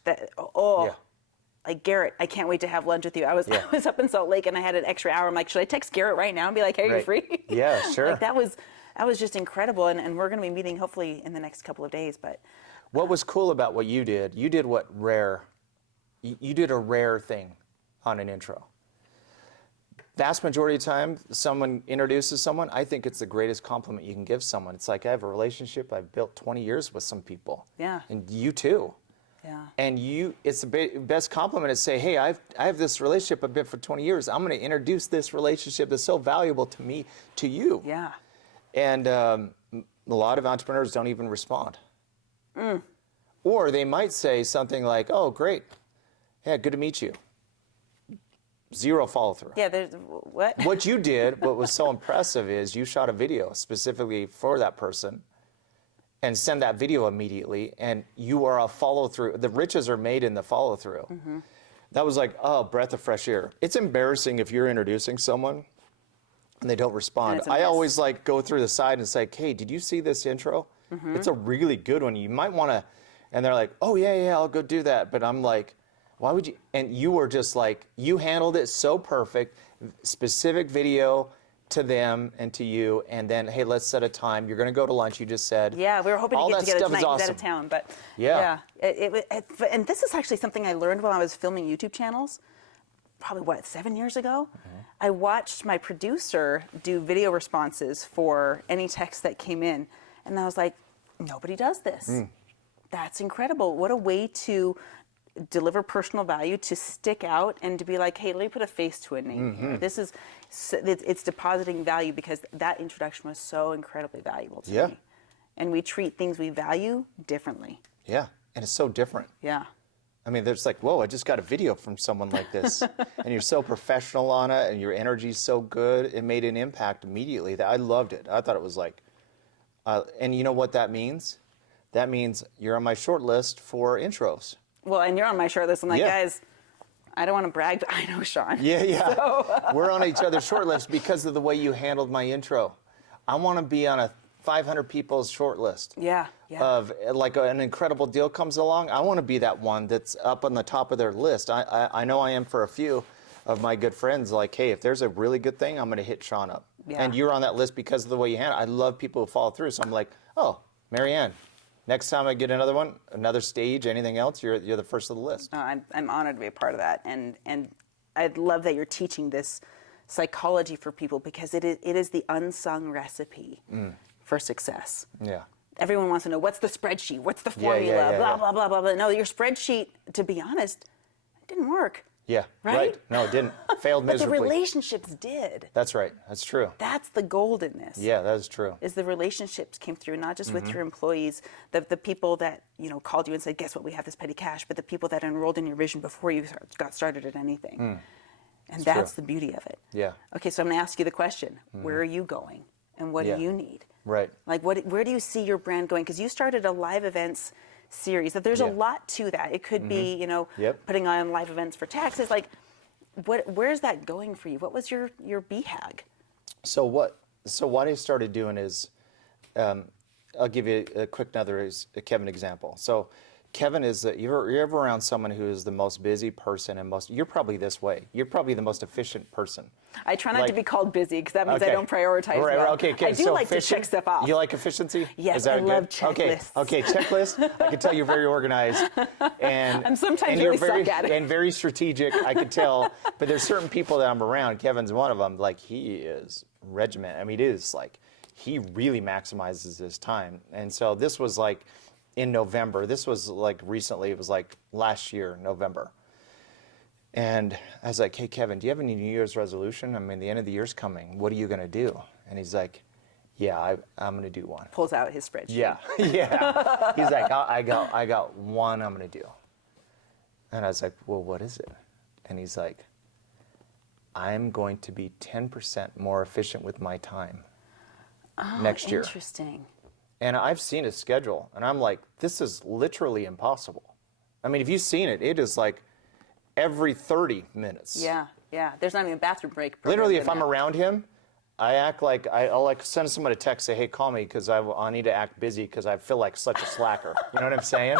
like Garrett, I can't wait to have lunch with you. I was up in Salt Lake and I had an extra hour. I'm like, should I text Garrett right now and be like, hey, are you free? Yeah, sure. Like that was just incredible. And we're going to be meeting hopefully in the next couple of days. But what was cool about what you did you did a rare thing on an intro. Vast majority of the time, someone introduces someone, I think it's the greatest compliment you can give someone. It's like, I have a relationship I've built 20 years with some people. Yeah. And you too. yeah. And it's the best compliment to say, hey, I have this relationship I've been for 20 years. I'm going to introduce this relationship that's so valuable to me, to you. Yeah. And a lot of entrepreneurs don't even respond. Or they might say something like, oh, great. Yeah, good to meet you. Zero follow through. Yeah, there's what? What you did, what was so impressive is you shot a video specifically for that person and send that video immediately, and you are a follow through. The riches are made in the follow through. That was like, oh, breath of fresh air. It's embarrassing if you're introducing someone and they don't respond. it's a I mess. always like go through the side and say, hey, did you see this intro? It's a really good one. You might want to, and they're like, oh yeah, I'll go do that. But I'm like, why would you? And you were just like, you handled it so perfect, specific video to them and to you, and then, hey, let's set a time. You're going to go to lunch, you just said. Yeah, we were hoping All to get that together stuff tonight. is He's awesome. out of town, but Yeah. and this is actually something I learned while I was filming YouTube channels. Probably 7 years ago. I watched my producer do video responses for any text that came in, and I was like, nobody does this. That's incredible. What a way to deliver personal value, to stick out and to be like, hey, let me put a face to a name here. This is, it's depositing value because that introduction was so incredibly valuable to me. And we treat things we value differently. Yeah, and it's so different. Yeah. I mean, there's like, whoa, I just got a video from someone like this. And you're so professional on it, and your energy's so good. It made an impact immediately. I loved it. I thought it was like, and you know what that means? That means you're on my short list for intros. Well, and you're on my short list. I'm like, Yeah. guys, I don't want to brag, but I know Shawn. Yeah. So, We're on each other's short list because of the way you handled my intro. I want to be on a 500 people's short list. yeah. Of like an incredible deal comes along, I want to be that one that's up on the top of their list. I know I am for a few of my good friends. Like, hey, if there's a really good thing, I'm going to hit Shawn up. Yeah. And you're on that list because of the way you handle it. I love people who follow through. So I'm like, oh, Marianne, next time I get another one, another stage, anything else, you're the first of the list. I'm honored to be a part of that, and I love that you're teaching this psychology for people because it is the unsung recipe for success. Yeah. Everyone wants to know what's the spreadsheet, what's the formula, blah blah blah blah blah. No, your spreadsheet, to be honest, it didn't work. Yeah. Right? No, it didn't. Failed But the miserably. relationships did. That's right. That's true. That's the gold in this. Yeah, that is true. Is the relationships came through, not just with your employees, the people that called you and said, guess what, we have this petty cash, but the people that enrolled in your vision before you got started at anything. And that's the beauty of it. Yeah. Okay, so I'm going to ask you the question: where are you going, and what Yeah. do you need? Right. Like, where do you see your brand going? Because you started a live events series. That there's a Yeah. lot to that. It could be, Yep. putting on live events for taxes. Like, where's that going for you? What was your BHAG? So what I started doing is, I'll give you a quick Kevin example. So Kevin is, you're ever around someone who is the most busy person and you're probably this way. You're probably the most efficient person. I try not to Like- be called busy because that means I Okay. don't prioritize Right, well. okay, I do so like to check efficient? stuff off. You like efficiency? Yes, Is that I love good? checklists. Okay, checklist. I can tell you're very organized. And I'm sometimes and really you're very, suck at it. And very strategic, I could tell. But there's certain people that I'm around. Kevin's one of them. Like, he is regiment. I mean, it is like, he really maximizes his time. And so this was like in November. This was like recently. It was like last year, November. And I was like, hey, Kevin, do you have any New Year's resolution? I mean, the end of the year's coming. What are you going to do? And he's like, yeah, I'm going to do one. Pulls out his spreadsheet. Yeah, yeah. He's like, I got one I'm going to do. And I was like, well, what is it? And he's like, I'm going to be 10% more efficient with my time next year. Interesting. And I've seen his schedule, and I'm like, this is literally impossible. I mean, if you've seen it, it is like every 30 minutes. Yeah, yeah. There's not even a bathroom break. Literally, if I'm around him, I act like I'll like send someone a text, say, hey, call me, because I need to act busy because I feel like such a slacker. You know what I'm saying?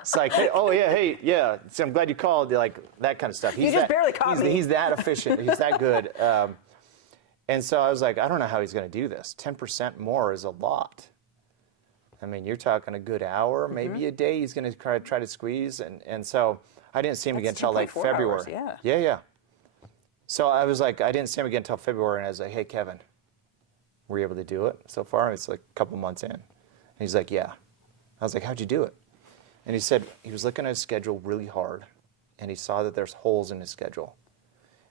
It's like, hey, oh yeah, hey, yeah. So I'm glad you called. Like that kind of stuff. You just barely called me. He's that efficient. He's that good. And so I was like, I don't know how he's going to do this. 10% more is a lot. I mean, you're talking a good hour, maybe a day. He's going to try to squeeze, and so I didn't see him again until like February. Hours, yeah. So I was like, I didn't see him again until February, and I was like, hey, Kevin, were you able to do it so far? It's like a couple months in. And he's like, yeah. I was like, how'd you do it? And he said he was looking at his schedule really hard, and he saw that there's holes in his schedule,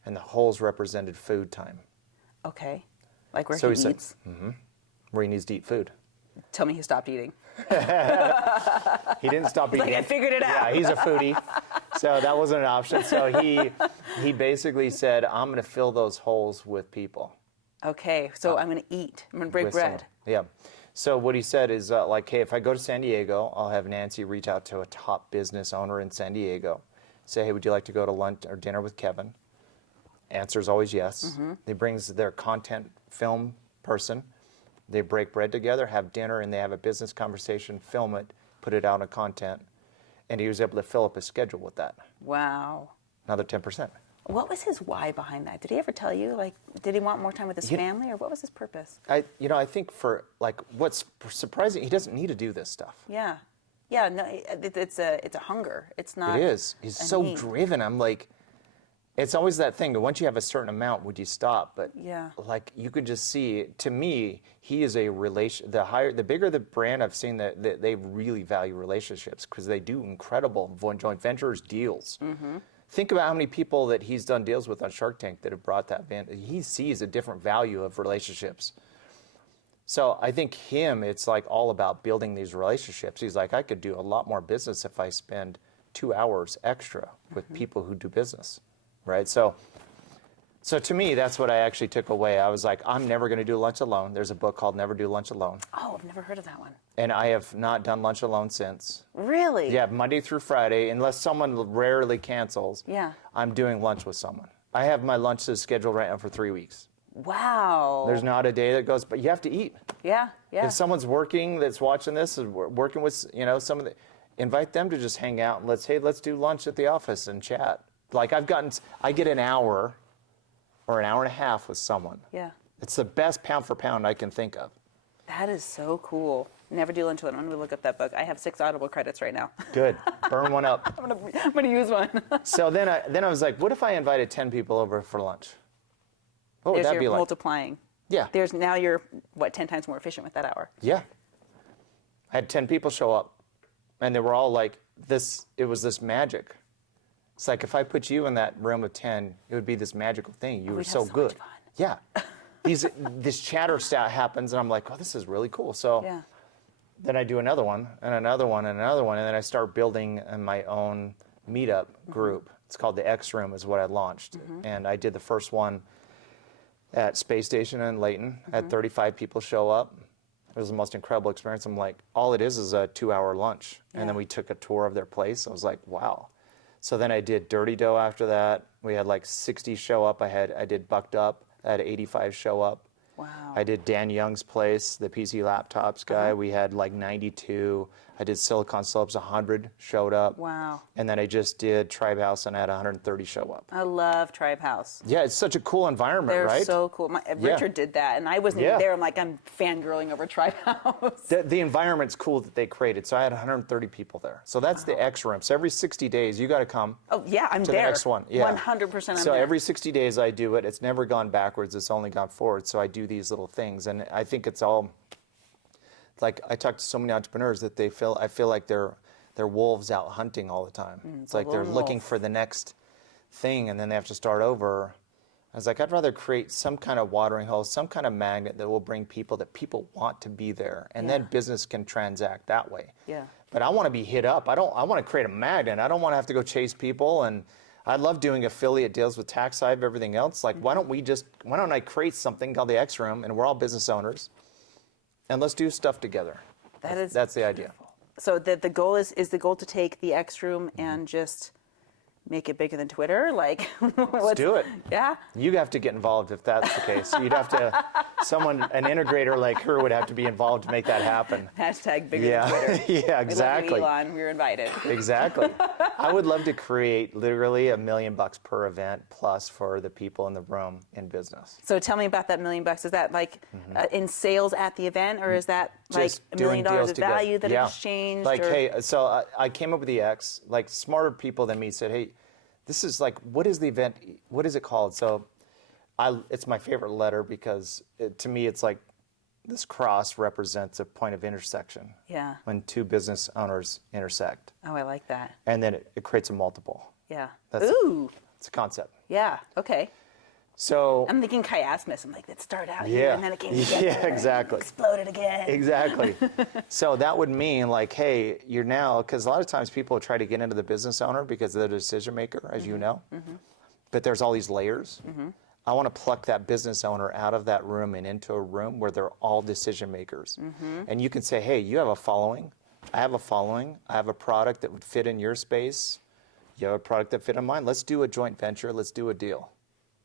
and the holes represented food time. Okay. Like where So he he said, eats? where he needs to eat food. Tell me he stopped eating. He didn't stop eating. Like, I figured it out. Yeah, he's a foodie. So that wasn't an option. So he basically said, I'm going to fill those holes with people. Okay, so I'm going to eat. I'm going to break with bread. someone. Yeah. So what he said is like, hey, if I go to San Diego, I'll have Nancy reach out to a top business owner in San Diego. Say, hey, would you like to go to lunch or dinner with Kevin? Answer is always yes. He brings their content film person. They break bread together, have dinner, and they have a business conversation, film it, put it out on content. And he was able to fill up his schedule with that. Wow. Another 10%. What was his why behind that? Did he ever tell you? Like, did he want more time with his family, or what was his purpose? I think for like what's surprising, he doesn't need to do this stuff. Yeah. Yeah, no, it's a hunger. It's not. It is. He's so need. driven. I'm like, it's always that thing. Once you have a certain amount, would you stop? But yeah, like you could just see. To me, he is a relation. The bigger the brand, I've seen that they really value relationships because they do incredible joint ventures deals. Think about how many people that he's done deals with on Shark Tank that have brought that van. He sees a different value of relationships. So I think it's like all about building these relationships. He's like, I could do a lot more business if I spend 2 hours extra with people who do business, right? So to me, that's what I actually took away. I was like, I'm never going to do lunch alone. There's a book called Never Do Lunch Alone. Oh, I've never heard of that one. And I have not done lunch alone since. Really? Yeah, Monday through Friday, unless someone rarely cancels. Yeah. I'm doing lunch with someone. I have my lunches scheduled right now for 3 weeks. Wow. There's not a day that goes, but you have to eat. Yeah, yeah. If someone's working that's watching this, is working with, some of the, invite them to just hang out and let's do lunch at the office and chat. Like I get an hour or an hour and a half with someone. Yeah. It's the best pound for pound I can think of. That is so cool. Never Do Lunch Alone. I'm going to look up that book. I have 6 Audible credits right now. Good. Burn one up. I'm going to use one. So then I was like, what if I invited 10 people over for lunch? What would that be like? Multiplying. Yeah. Now you're 10 times more efficient with that hour. Yeah. I had 10 people show up, and they were all like, it was this magic. It's like if I put you in that room of 10, it would be this magical thing. You were so good. Much fun. Yeah. This chatter stat happens, and I'm like, oh, this is really cool. So then I do another one, and another one, and another one, and then I start building my own meetup group. It's called the X Room is what I launched. And I did the first one at Space Station in Layton. Had 35 people show up. It was the most incredible experience. I'm like, all it is a 2-hour lunch. And then we took a tour of their place. I was like, wow. So then I did Dirty Dough after that. We had like 60 show up. I did Bucked Up. I had 85 show up. Wow. I did Dan Young's place, the PC Laptops guy. We had like 92. I did Silicon Slopes, 100 showed up. Wow. And then I just did Tribe House, and I had 130 show up. I love Tribe House. Yeah, it's such a cool environment, right? They're so cool. Richard did that, and I wasn't even there. I'm like, I'm fangirling over Tribe House. The environment's cool that they created. So I had 130 people there. So that's the X Room. So every 60 days, you got to come. Oh, yeah, I'm to there. The next one. Yeah. 100% I'm So there. every 60 days I do it. It's never gone backwards. It's only gone forward. So I do these little things. And I think it's all, like I talk to so many entrepreneurs that I feel like they're wolves out hunting all the time. It's like they're looking for the next thing, and then they have to start over. I was like, I'd rather create some kind of watering hole, some kind of magnet that will bring people that people want to be there, and then business can transact that way. Yeah. But I want to be hit up. I want to create a magnet. I don't want to have to go chase people. And I love doing affiliate deals with TaxHive, everything else. Like, why don't I create something called the X Room, and we're all business owners, and let's do stuff together. That's the idea. So the goal is the goal to take the X Room and just make it bigger than Twitter? Like, let's do it. Yeah. You have to get involved if that's the case. You'd have to, an integrator like her would have to be involved to make that happen. Hashtag bigger than Twitter. Yeah, exactly. We love you, Elon. We're invited. Exactly. I would love to create literally $1 million per event plus for the people in the room in business. So tell me about that $1 million. Is that like in sales at the event, or is that like Just $1 million of value that yeah. exchanged? Like, hey, so I came up with the X. Like, smarter people than me said, hey, this is like, what is the event? What is it called? So it's my favorite letter because to me, it's like this cross represents a point of intersection. Yeah. When two business owners intersect. Oh, I like that. And then it creates a multiple. Yeah. Ooh. It's a concept. Yeah. Okay. So I'm thinking chiasmus. I'm like, it started out here and then it came together. Yeah, exactly. Exploded again. Exactly. So that would mean like, hey, you're now, because a lot of times people try to get into the business owner because they're the decision maker, as you know. But there's all these layers. I want to pluck that business owner out of that room and into a room where they're all decision makers. And you can say, hey, you have a following. I have a following. I have a product that would fit in your space. You have a product that fit in mine. Let's do a joint venture. Let's do a deal.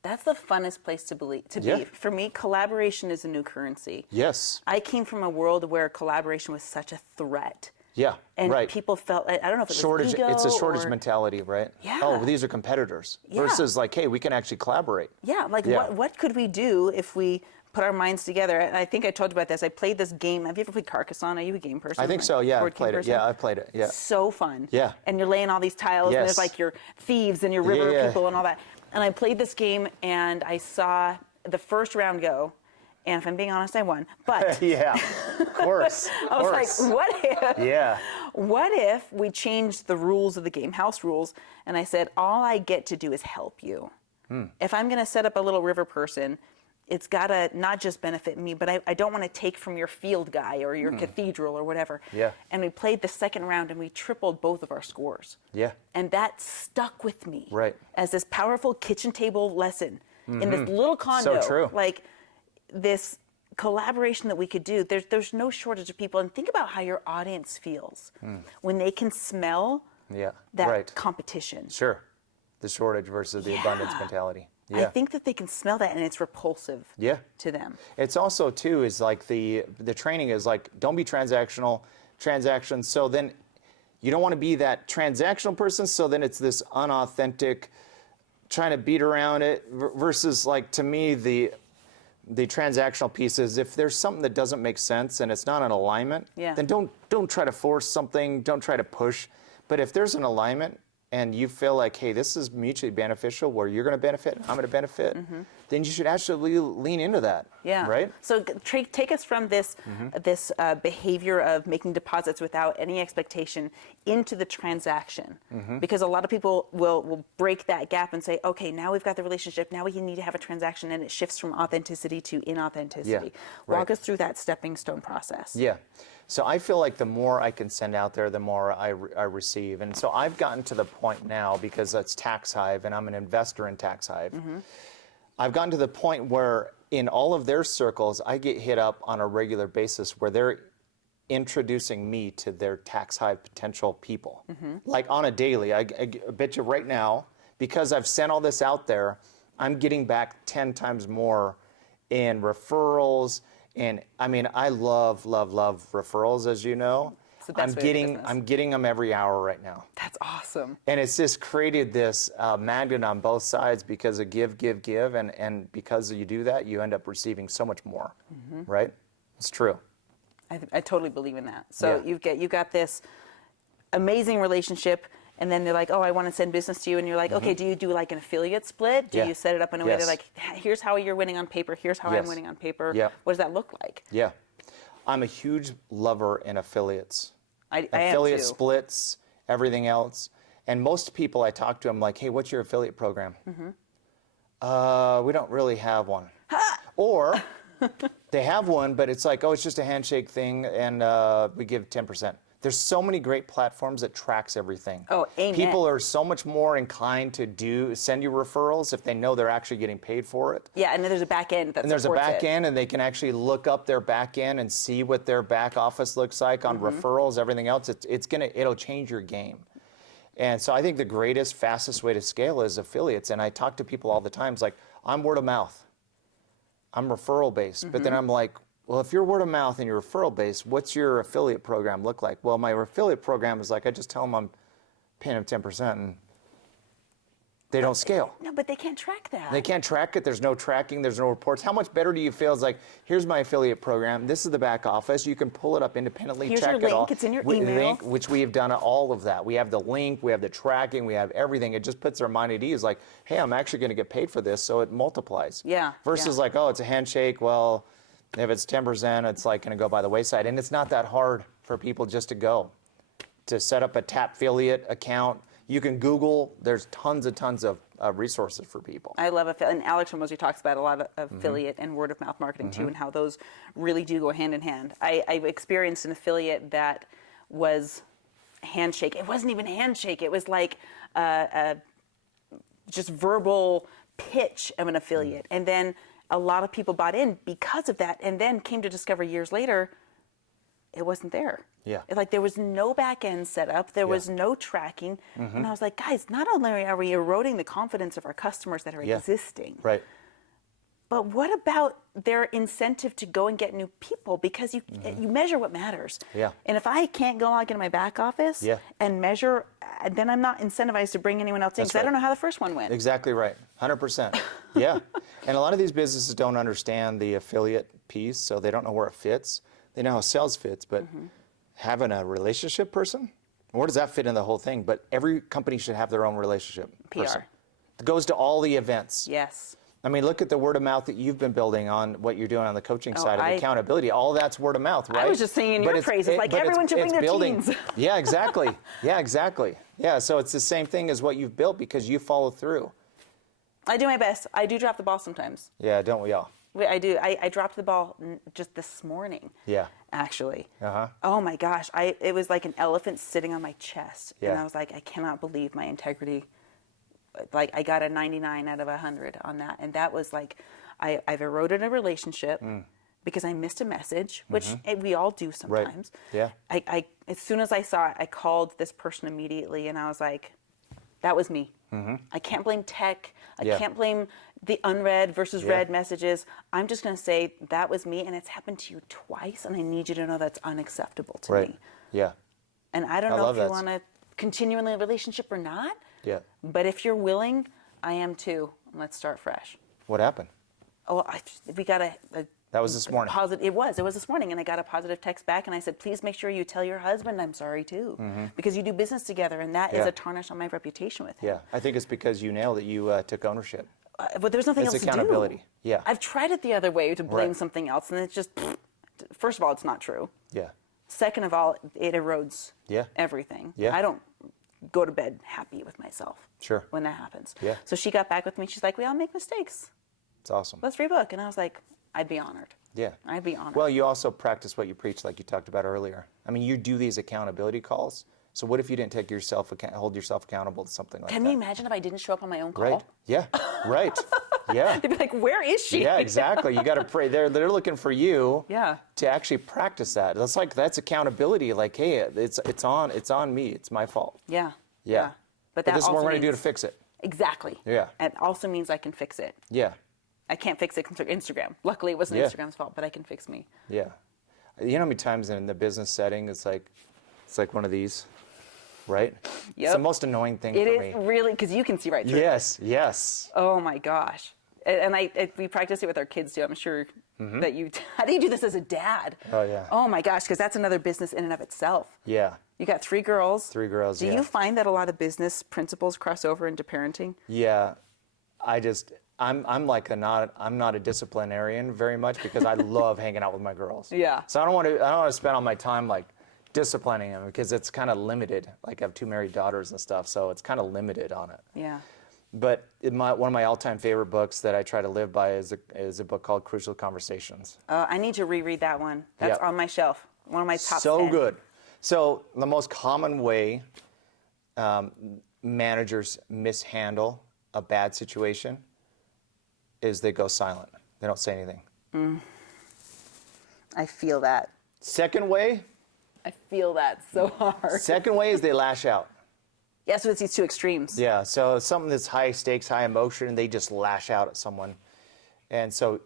That's the funnest place to be. For me, collaboration is a new currency. Yes. I came from a world where collaboration was such a threat. Yeah, and right. people felt, I don't know if it was shortage. ego It's a shortage mentality, right? Yeah. Oh, well, these are competitors. Versus like, hey, we can actually collaborate. Yeah, like what could we do if we put our minds together? And I think I told you about this. I played this game. Have you ever played Carcassonne? Are you a game person? I think so, yeah. Board I've played it. person? Yeah, I've played it. Yeah. So fun. Yeah. And you're laying all these tiles, and there's like your thieves and your river people and all that. And I played this game, and I saw the first round go, and if I'm being honest, I won. But yeah, of course. I was like, what if? Yeah. What if we changed the rules of the game, house rules, and I said, all I get to do is help you. If I'm going to set up a little river person, it's got to not just benefit me, but I don't want to take from your field guy or your cathedral or whatever. Yeah. And we played the second round, and we tripled both of our scores. Yeah. And that stuck with me. Right. As this powerful kitchen table lesson in this little condo. So true. Like this collaboration that we could do. There's no shortage of people. And think about how your audience feels when they can smell that competition. Sure. The shortage versus the abundance mentality. Yeah. I think that they can smell that, and it's repulsive to them. It's also, too, is like the training is like, don't be transactional. Transactions, so then you don't want to be that transactional person, so then it's this unauthentic, trying to beat around it, versus like, to me, the transactional piece is if there's something that doesn't make sense and it's not in alignment, then don't try to force something, don't try to push. But if there's an alignment, and you feel like, hey, this is mutually beneficial, where you're going to benefit, I'm going to benefit, then you should actually lean into that. Yeah. Right? So take us from this behavior of making deposits without any expectation into the transaction. Because a lot of people will break that gap and say, okay, now we've got the relationship, now we need to have a transaction, and it shifts from authenticity to inauthenticity. Yeah. Walk us through that stepping stone process. Yeah. So I feel like the more I can send out there, the more I receive. And so I've gotten to the point now, because that's TaxHive, and I'm an investor in TaxHive. I've gotten to the point where in all of their circles, I get hit up on a regular basis where they're introducing me to their TaxHive potential people. Like on a daily. I bet you right now, because I've sent all this out there, I'm getting back 10 times more in referrals. And I mean, I love referrals, as you know. I'm getting them every hour right now. That's awesome. And it's just created this magnet on both sides because of give, and because you do that, you end up receiving so much more, right? It's true. I totally believe in that. So you got this amazing relationship, and then they're like, oh, I want to send business to you, and you're like, okay, do you do like an affiliate split? Do you set it up in a way they're like, here's how you're winning on paper, here's how I'm winning on paper. What does that look like? Yeah. I'm a huge lover in affiliates. I affiliate am too. splits, everything else. And most people I talk to, I'm like, hey, what's your affiliate program? We don't really have one. Or they have one, but it's like, oh, it's just a handshake thing, and we give 10%. There's so many great platforms that tracks everything. Oh, amen. People are so much more inclined to send you referrals if they know they're actually getting paid for it. Yeah, and then there's a back end that And there's a supports back it. end, and they can actually look up their back end and see what their back office looks like on referrals, everything else. It'll change your game. And so I think the greatest, fastest way to scale is affiliates. And I talk to people all the time. It's like, I'm word of mouth. I'm referral based. But then I'm like, well, if you're word of mouth and you're referral based, what's your affiliate program look like? Well, my affiliate program is like, I just tell them I'm paying them 10% and they don't scale. No, but they can't track that. They can't track it. There's no tracking. There's no reports. How much better do you feel? It's like, here's my affiliate program. This is the back office. You can pull it up independently. Here's check your it all. link. It's in your email. Link, which we have done all of that. We have the link. We have the tracking. We have everything. It just puts their mind at ease. Like, hey, I'm actually going to get paid for this, so it multiplies. Yeah. Versus like, oh, it's a handshake. Well, if it's 10%, it's like going to go by the wayside. And it's not that hard for people just to go. To set up a tap affiliate account. You can Google. There's tons of resources for people. I love it. And Alex Ramosi talks about a lot of affiliate and word of mouth marketing too, and how those really do go hand in hand. I experienced an affiliate that was handshake. It wasn't even handshake. It was like just verbal pitch of an affiliate. And then a lot of people bought in because of that, and then came to discover years later, it wasn't there. Yeah. Like there was no back end set up. There was no tracking. And I was like, guys, not only are we eroding the confidence of our customers that are existing, Right. but what about their incentive to go and get new people? Because you measure what matters. Yeah. And if I can't go log into my back office and measure, then I'm not incentivized to bring anyone else in, That's because I don't right. know how the first one went. Exactly right. 100%. Yeah. And a lot of these businesses don't understand the affiliate piece, so they don't know where it fits. They know how sales fits, but having a relationship person, where does that fit in the whole thing? But every company should have their own relationship person. It goes to all the events. Yes. I mean, look at the word of mouth that you've been building on what you're doing on the coaching side of accountability. All that's word of mouth, right? I was just singing your praises, like everyone should bring their teams. Yeah, exactly. Yeah, exactly. Yeah, so it's the same thing as what you've built because you follow through. I do my best. I do drop the ball sometimes. Yeah, don't we all? I do. I dropped the ball just this morning. Yeah. Actually. Uh-huh. Oh my gosh. It was like an elephant sitting on my chest. Yeah. And I was like, I cannot believe my integrity. Like I got a 99 out of 100 on that. And that was like, I've eroded a relationship because I missed a message, which we all do sometimes. Right. Yeah. As soon as I saw it, I called this person immediately and I was like, that was me. I can't blame tech. I can't blame the unread versus read messages. I'm just going to say that was me, and it's happened to you twice, and I need you to know that's unacceptable to me. Yeah. And I don't know if you want to continue in the relationship or not. Yeah. But if you're willing, I am too. Let's start fresh. What happened? Oh, we got a That was this morning. It was this morning, and I got a positive text back, and I said, please make sure you tell your husband I'm sorry too, because you do business together, and that is a tarnish on my reputation with him. Yeah, I think it's because you nailed it. You took ownership. But there's nothing else to do. It's accountability. Yeah. I've tried it the other way to blame something else, and it's just, first of all, it's not true. Yeah. Second of all, it erodes everything. Yeah. I don't go to bed happy with myself when that happens. Yeah. So she got back with me. She's like, we all make mistakes. It's awesome. Let's rebook. And I was like, I'd be honored. Yeah. I'd be honored. Well, you also practice what you preach, like you talked about earlier. I mean, you do these accountability calls. So what if you didn't hold yourself accountable to something like that? Can you imagine if I didn't show up on my own call? Right. Yeah. Right. Yeah. They'd be like, where is she? Yeah, exactly. You got to pray. They're looking for you Yeah. to actually practice that. That's accountability. Like, hey, it's on me. It's my fault. Yeah. Yeah. But this is what also we're going to do to means- fix it. Exactly. Yeah. And it also means I can fix it. Yeah. I can't fix it through Instagram. Luckily, it wasn't Instagram's fault, but I can fix me. Yeah. You know how many times in the business setting it's like one of these, right? Yep. It's the most annoying thing for me. It is really, because you can see right through it. Yes, yes. Oh my gosh. And we practice it with our kids too. I'm sure that how do you do this as a dad? Oh, yeah. Oh my gosh, because that's another business in and of itself. Yeah. You got 3 girls. 3 girls, Do yeah. you find that a lot of business principles cross over into parenting? Yeah. I'm not a disciplinarian very much because I love hanging out with my girls. Yeah. So I don't want to spend all my time like disciplining them because it's kind of limited. Like I have 2 married daughters and stuff, so it's kind of limited on it. Yeah. But one of my all-time favorite books that I try to live by is a book called Crucial Conversations. I need to reread that one. That's on my shelf. One of my top 10. So good. So the most common way managers mishandle a bad situation is they go silent. They don't say anything. I feel that. Second way? I feel that so hard. Second way is they lash out. Yeah, so it's these two extremes. Yeah, so something that's high stakes, high emotion, they just lash out at someone. And so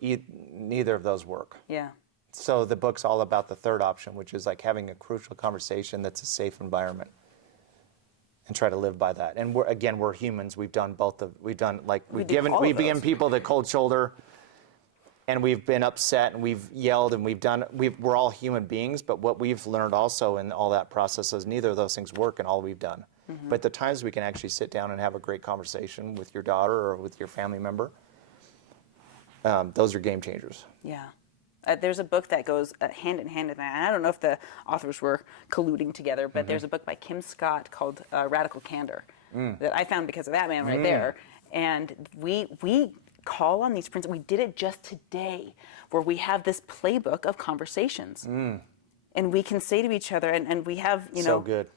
neither of those work. Yeah. So the book's all about the third option, which is like having a crucial conversation that's a safe environment, and try to live by that. And we're humans. We've done we've given people the cold shoulder, and we've been upset, and we've yelled, and we're all human beings. But what we've learned also in all that process is neither of those things work in all we've done. Mm-hmm. But the times we can actually sit down and have a great conversation with your daughter or with your family member, those are game changers. Yeah. There's a book that goes hand in hand with that. And I don't know if the authors were colluding together, but there's a book by Kim Scott called Radical Candor that I found because of that man right there. And we call on these principles. We did it just today, where we have this playbook of conversations. And we can say to each other, and we have, so good.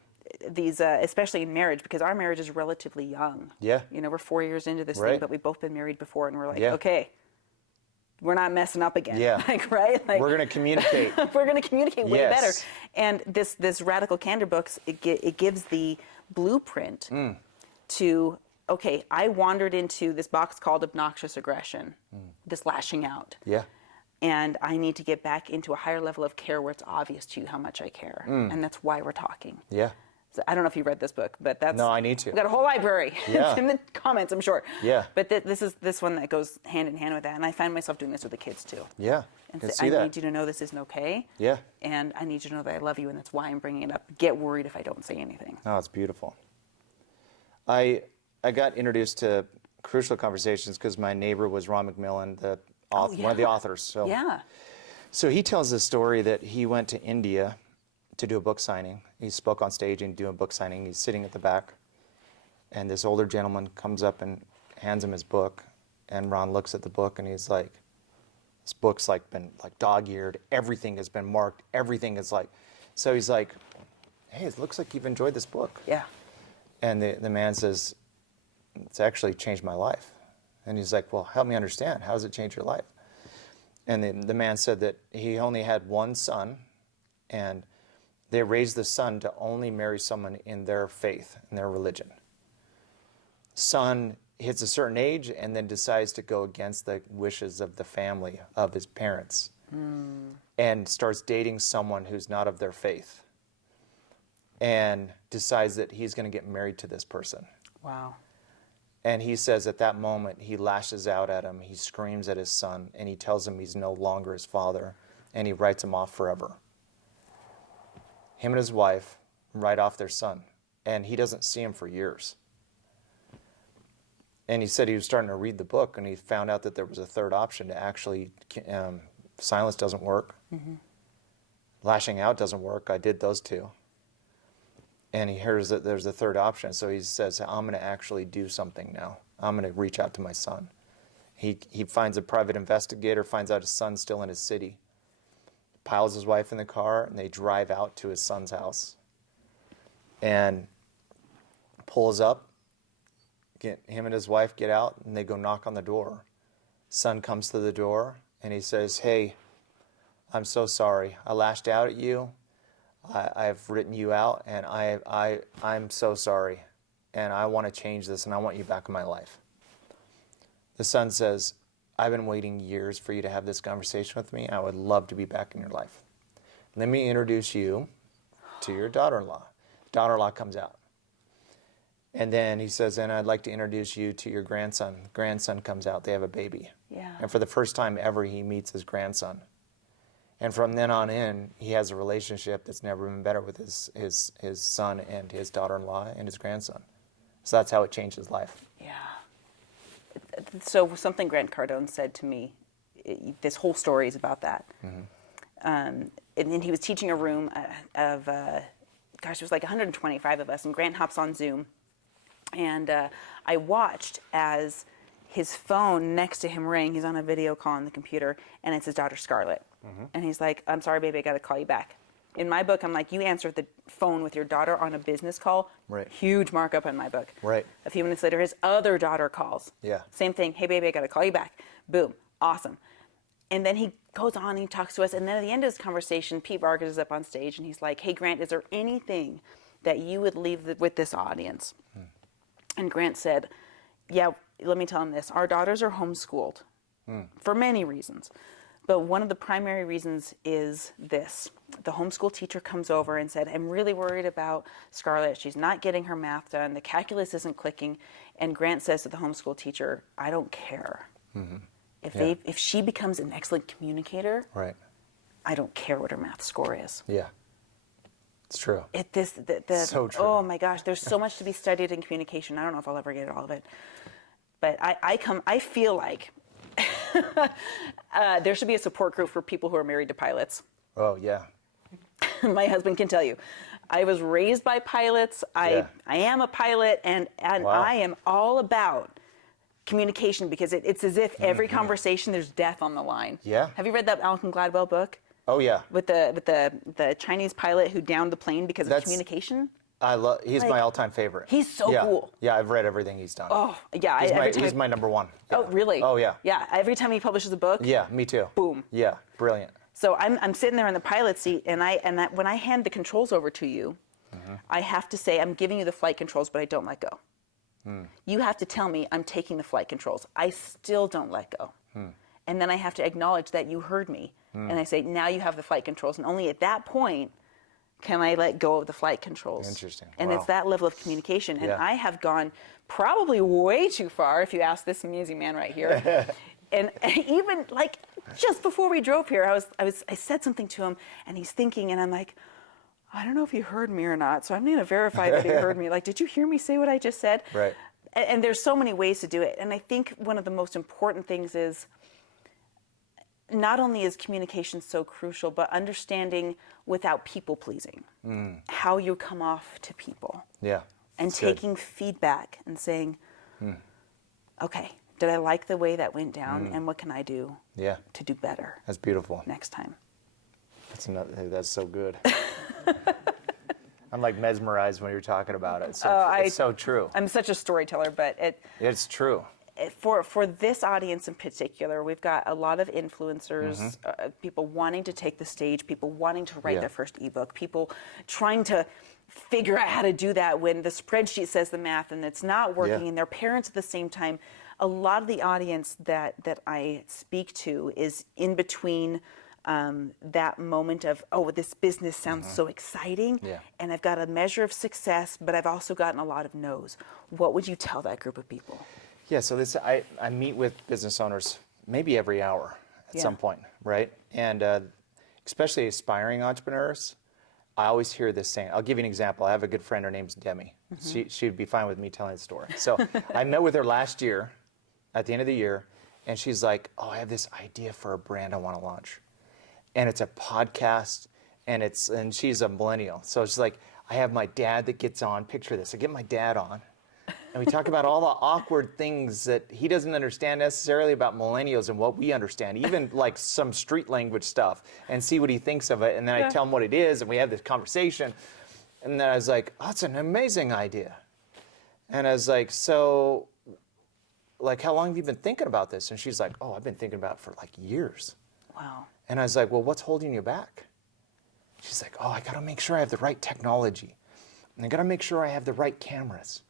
These, especially in marriage, because our marriage is relatively young. Yeah. We're 4 years into this Right. thing, but we've both been married before, and we're like, Yeah. okay, we're not messing up again. Yeah. Right? We're going to communicate. We're going to communicate way Yes. better. And this Radical Candor books, it gives the blueprint to, okay, I wandered into this box called obnoxious aggression, this lashing out. Yeah. And I need to get back into a higher level of care where it's obvious to you how much I care. And that's why we're talking. Yeah. So I don't know if you read this book, but that's... No, I need to. We've got a whole library. Yeah. It's in the comments, I'm sure. Yeah. But this is this one that goes hand in hand with that. And I find myself doing this with the kids, too. Yeah. And Can say, see that. I need you to know this isn't okay. Yeah. And I need you to know that I love you, and that's why I'm bringing it up. Get worried if I don't say anything. Oh, it's beautiful. I got introduced to Crucial Conversations because my neighbor was Ron McMillan, one of the authors. So, Yeah. So he tells this story that he went to India to do a book signing. He spoke on stage and doing a book signing. He's sitting at the back, and this older gentleman comes up and hands him his book, and Ron looks at the book and he's like, this book's been dog-eared. Everything has been marked. Everything is so he's like, hey, it looks like you've enjoyed this book. Yeah. And the man says, it's actually changed my life. And he's like, well, help me understand. How does it change your life? And the man said that he only had one son, and they raised the son to only marry someone in their faith, in their religion. Son hits a certain age and then decides to go against the wishes of the family, of his parents, and starts dating someone who's not of their faith, and decides that he's going to get married to this person. Wow. And he says at that moment, he lashes out at him, he screams at his son, and he tells him he's no longer his father, and he writes him off forever. Him and his wife write off their son, and he doesn't see him for years. And he said he was starting to read the book, and he found out that there was a third option to actually, silence doesn't work. Lashing out doesn't work. I did those two. And he hears that there's a third option, so he says, I'm going to actually do something now. I'm going to reach out to my son. He finds a private investigator, finds out his son's still in his city, piles his wife in the car, and they drive out to his son's house. And pulls up, him and his wife get out, and they go knock on the door. Son comes to the door, and he says, hey, I'm so sorry. I lashed out at you. I've written you out, and I'm so sorry, and I want to change this, and I want you back in my life. The son says, I've been waiting years for you to have this conversation with me. I would love to be back in your life. Let me introduce you to your daughter-in-law. Daughter-in-law comes out. And then he says, and I'd like to introduce you to your grandson. Grandson comes out. They have a baby. Yeah. And for the first time ever, he meets his grandson. And from then on in, he has a relationship that's never been better with his son and his daughter-in-law and his grandson. So that's how it changed his life. Yeah. So something Grant Cardone said to me, this whole story is about that. And then he was teaching a room of, it was like 125 of us, and Grant hops on Zoom. And I watched as his phone next to him rang. He's on a video call on the computer, and it's his daughter Scarlett. And he's like, I'm sorry, baby, I got to call you back. In my book, I'm like, you answered the phone with your daughter on a business call. Right. Huge markup in my book. Right. A few minutes later, his other daughter calls. Yeah. Same thing. Hey, baby, I got to call you back. Boom. Awesome. And then he goes on and he talks to us. And then at the end of this conversation, Pete Vargas is up on stage and he's like, hey, Grant, is there anything that you would leave with this audience? And Grant said, yeah, let me tell him this. Our daughters are homeschooled for many reasons. But one of the primary reasons is this. The homeschool teacher comes over and said, I'm really worried about Scarlett. She's not getting her math done. The calculus isn't clicking. And Grant says to the homeschool teacher, I don't care. If she becomes an excellent communicator, Right. I don't care what her math score is. Yeah. It's true. So true. Oh my gosh, there's so much to be studied in communication. I don't know if I'll ever get all of it. But I feel like there should be a support group for people who are married to pilots. Oh, yeah. My husband can tell you. I was raised by pilots. I am a pilot, and Wow. I am all about communication because it's as if every conversation there's death on the line. Yeah. Have you read that Malcolm Gladwell book? Oh, yeah. With the Chinese pilot who downed the plane because of communication? He's my all-time favorite. He's so yeah. cool. Yeah, I've read everything he's done. Oh, yeah. He's my number one. Yeah. Oh, really? Oh, yeah. Yeah, every time he publishes a book. Yeah, me too. Boom. Yeah, brilliant. So I'm sitting there in the pilot seat, and when I hand the controls over to you, I have to say, I'm giving you the flight controls, but I don't let go. You have to tell me I'm taking the flight controls. I still don't let go. And then I have to acknowledge that you heard me. And I say, now you have the flight controls. And only at that point can I let go of the flight controls. Interesting. And Wow. it's that level of communication. And Yeah. I have gone probably way too far, if you ask this amusing man right here. And even like just before we drove here, I said something to him, and he's thinking, and I'm like, I don't know if you heard me or not, so I'm going to verify that he heard me. Like, did you hear me say what I just said? Right. And there's so many ways to do it. And I think one of the most important things is not only is communication so crucial, but understanding without people pleasing, how you come off to people. Yeah. And That's good. taking feedback and saying, okay, did I like the way that went down? And what can I do Yeah. to do better That's beautiful. next time? That's so good. I'm like mesmerized when you're talking about it. So, it's so true. I'm such a storyteller, but It's true. for this audience in particular, we've got a lot of influencers, people wanting to take the stage, people wanting to write Yeah. their first ebook, people trying to figure out how to do that when the spreadsheet says the math and it's not working, Yeah. and their parents at the same time. A lot of the audience that I speak to is in between that moment of, oh, this business sounds so exciting, Yeah. and I've got a measure of success, but I've also gotten a lot of no's. What would you tell that group of people? Yeah, so I meet with business owners maybe every hour at some point, right? And especially aspiring entrepreneurs, I always hear this saying. I'll give you an example. I have a good friend. Her name's Demi. She'd be fine with me telling the story. So I met with her last year, at the end of the year, and she's like, "Oh, I have this idea for a brand I want to launch, and it's a podcast, and she's a millennial. So she's like, I have my dad that gets on. Picture this. I get my dad on. And we talk about all the awkward things that he doesn't understand necessarily about millennials and what we understand, even like some street language stuff, and see what he thinks of it. And then I tell him what it is, and we have this conversation. And then I was like, oh, that's an amazing idea. And I was like, so, like, how long have you been thinking about this? And she's like, oh, I've been thinking about it for like years. Wow. And I was like, well, what's holding you back? She's like, oh, I got to make sure I have the right technology. And I got to make sure I have the right cameras.